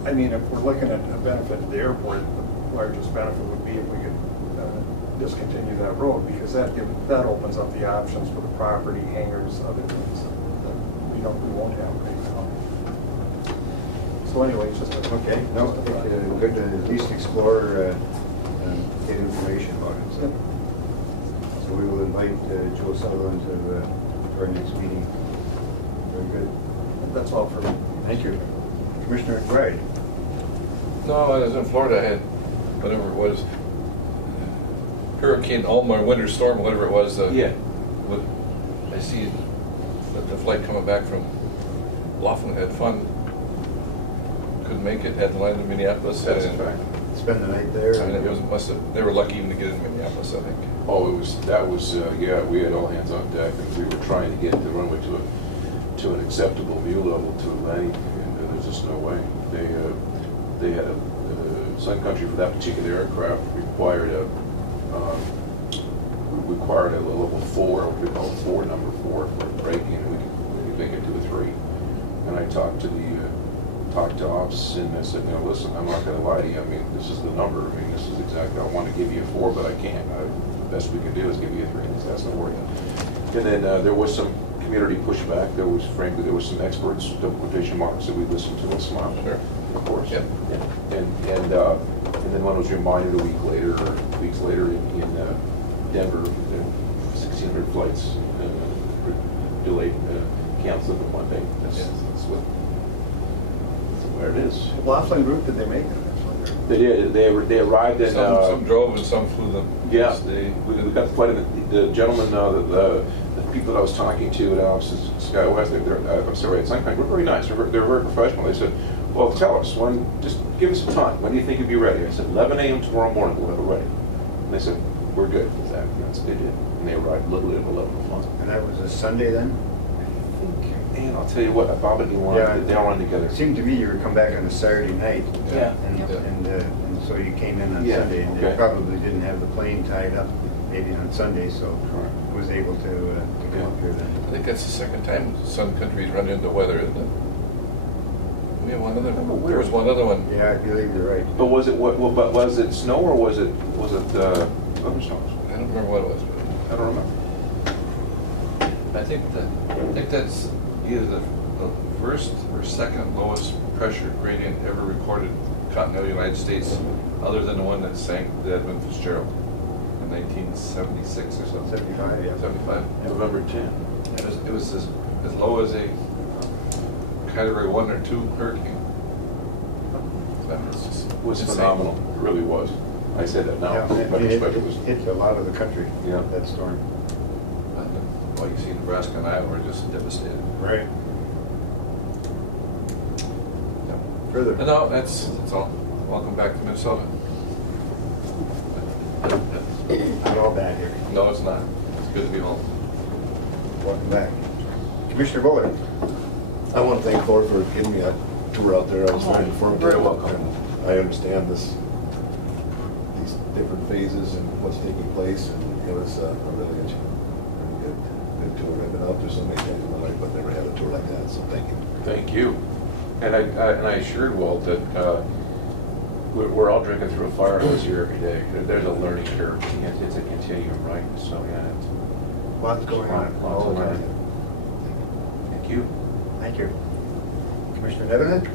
I mean, if we're looking at a benefit to the airport, the largest benefit would be if we could discontinue that road, because that opens up the options for the property, hangars, other things that we won't have right now. So anyway, it's just a. Okay, no, I think good to at least explore, get information about it. So we will invite Joe Sutherland to our next meeting. Very good. That's all for me. Thank you. Commissioner McBride. No, I was in Florida, I had, whatever it was, Hurricane Alma, or winter storm, whatever it was. Yeah. I see the flight coming back from Laughlin had fun. Couldn't make it, had to land in Minneapolis. That's a and- fact. Spend the night there. I mean, it they were lucky even to get in Minneapolis, I think. Oh, yeah, we had all hands on deck, and we were trying to get the runway to an acceptable view level to landing, and there's just no way. They had Sun Country for that particular aircraft required a level 4, what we call number 4 for braking, and we could make it to a 3. And I talked to ops, and I said, listen, I'm not gonna lie to you, I mean, this is the number, I mean, this is exactly, I want to give you a 4, but I can't. The best we can do is give you a 3, and that's not working. And then there was some community pushback, there was some experts, double quotation marks, that we listened to and smiled. Sure. Of course. Yep. Yeah. And then one was reminded a week later, or weeks later in Denver, 1,600 flights delayed, canceled in one day. That's where it is. Laughlin Group, did they make it? They did. They arrived in. Some drove and some flew them. Yeah, we got the flight. The gentleman, the people that I was talking to at offices, Sky West, I'm sorry, it's Sun Country, we're very nice. They're very professional. They said, well, tell us, just give us some time. When do you think you'll be ready? I said, 11 a.m. tomorrow morning, we'll have it ready. And they said, we're good. Exactly. That's what they did. And they arrived literally at 11 o'clock. And that was a Sunday then? And I'll tell you what, Bob and Elon, they all run together. It seemed to me you were come back on a Saturday night. Yeah. And so you came in on Yeah, Sunday, and they okay. probably didn't have the plane tied up maybe on Sunday, so was able to come up here then. I think that's the second time Sun Country's run into weather, isn't it? We have one other, there was one other one. Yeah, I believe you're right. But was it snow or was it thunderstorms? remember what it was, I don't remember. but I think that's either the first or second lowest pressure gradient ever recorded in continental United States, other than the one that sank the Edmund Fitzgerald in 1976 or something. 75, yeah. 75. November 10. It was as low as a Category 1 or 2 hurricane. That was just It was insane. phenomenal, it really was. I said that now, Yeah, but I mean, it was. it hit a lot of the country, Yeah. that storm. Well, you see Nebraska and Iowa were just devastated. Right. Further? No, that's all. Welcome back to Minnesota. Not all bad here. No, it's not. It's good to be home. Welcome back. Commissioner Bullard. I want to thank Thor for giving me a tour out there. I was very informative. Very welcome. And I understand these different phases and what's taking place, and it was a really good tour. I've been out there so many times in my life, but never had a tour like that, so thank you. Thank you. And I assured Walt that we're all drinking through a fire hose here every day. There's a learning curve. It's a continuum, right? So, yeah. Lots going on. Lots of learning. Thank you. Thank you. Commissioner Nevenett?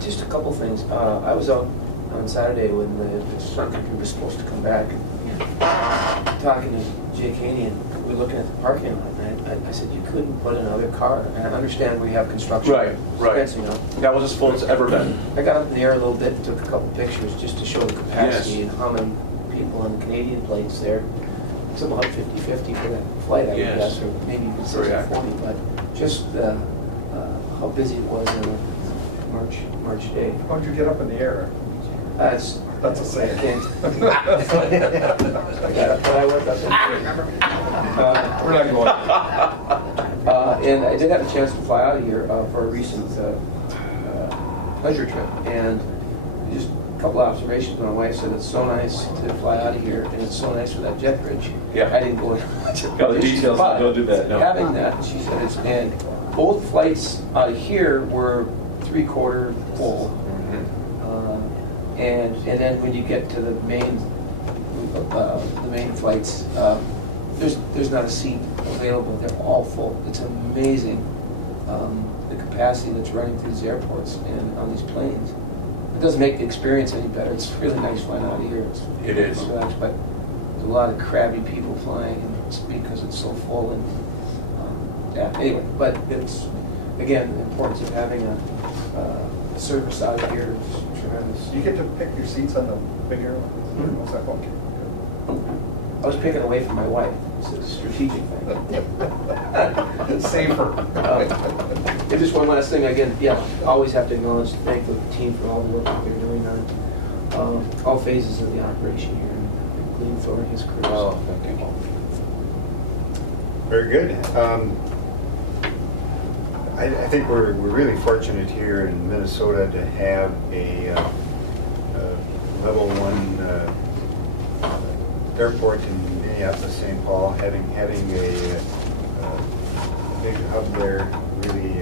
Just a couple things. I was out on Saturday when the Sun Country was supposed to come back, talking to Jake Haney, and we were looking at the parking lot, and I said, you couldn't put another car. And I understand we have construction. Right. Fencing up. That was as full as it's ever been. I got up in the air a little bit and took a couple pictures just to show the capacity Yes. and how many people on the Canadian planes there. It's about 50-50 for that flight, I would Yes. guess, or maybe even 60-40, but just how busy it was on a March day. How'd you get up in the air? That's a I saying. can't. I got up, but I worked up in We're not going. and I did have a chance to fly out of here for a recent pleasure trip, and just a couple observations. My wife said it's so nice to fly out of here, and it's so nice with that jet bridge. Yeah. I didn't go into much of No, the details, but don't do that, no. Having that, she said, and both flights out of here were 3/4 full. And then when you get to the main flights, there's not a seat available. They're all full. It's amazing the capacity that's running through these airports and on these planes. It doesn't make the experience any better. It's really nice flying out of here. It is. Relaxed, but there's a lot of crabby people flying, and it's because it's so full. And yeah, anyway, but it's again the importance of having a service out of here is tremendous. You get to pick your seats on the big airlines? What's that called? I was picking away from my wife. It's a strategic thing. Safer. And just one last thing, again, always have to acknowledge, thank the team for all the work that they're doing on all phases of the operation here, including Thor and his crew. Oh, thank you. Very good. I think we're really fortunate here in Minnesota to have a level 1 airport in Minneapolis, St. Paul. Having a big hub there really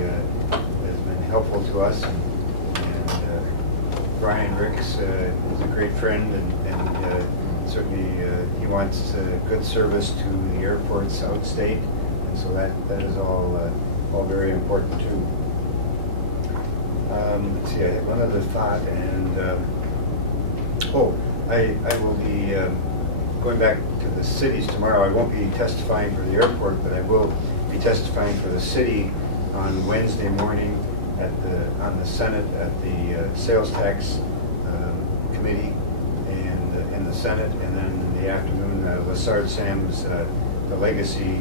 has been helpful to us. And Brian Ricks is a great friend, and certainly he wants good service to the airports outstate, and so that is all very important too. Let's see, I had one other thought, and I will be going back to the cities tomorrow. I won't be testifying for the airport, but I will be testifying for the city on Wednesday morning on the Senate at the sales tax committee and in the Senate, and then in the afternoon, Lessard Sam's the legacy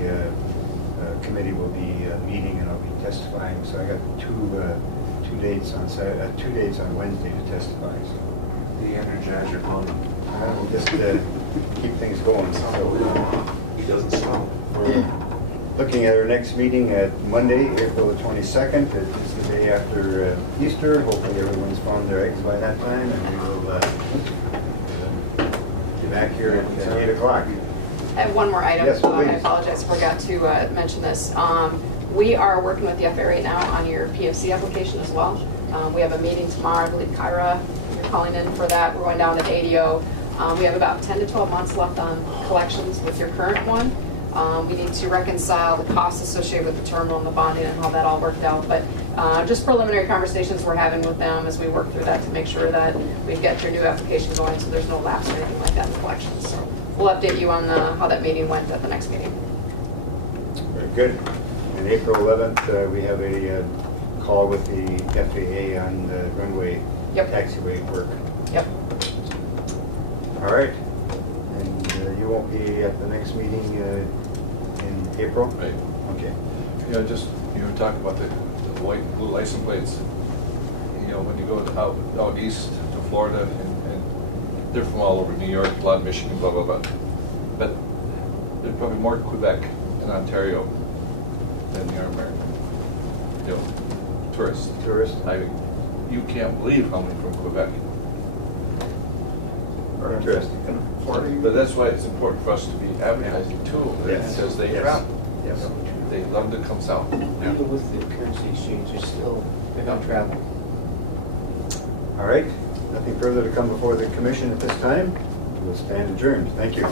committee will be meeting, and I'll be testifying. So I got two dates on Wednesday to testify. So The Energizer Bunny. we'll just keep things going. So He doesn't smell. we're looking at our next meeting at Monday, April the 22nd. It's the day after Easter. Hopefully everyone's found their eggs by that time, and we will be back here at 8 o'clock. I have one more item. Yes, I please. apologize, forgot to mention this. We are working with the FAA right now on your PFC application as well. We have a meeting tomorrow. I believe Kyra, you're calling in for that. We're going down to ADO. We have about 10 to 12 months left on collections with your current one. We need to reconcile the costs associated with the terminal and the bonding and how that all worked out. But just preliminary conversations we're having with them as we work through that to make sure that we get your new application going so there's no lapse or anything like that in collections. So we'll update you on how that meeting went at the next meeting. Very good. On April 11th, we have a call with the FAA on the runway Yep. taxiway work. Yep. All right. And you won't be at the next meeting in April? Right. Okay. Just, talk about the white and blue license plates. When you go out east to Florida, and they're from all over New York, a lot of Michigan, blah, blah, blah. But there's probably more Quebec and Ontario than there are American. Tourists. Tourists? You can't believe how many from Quebec. Interesting. But that's why it's important for us to be advertising too, Yes. because they Yes. travel. Yes. They love to come south. Even with the currency exchange, they're still, they're gonna travel. All right. Nothing further to come before the commission at this time. We'll stand adjourned. Thank you.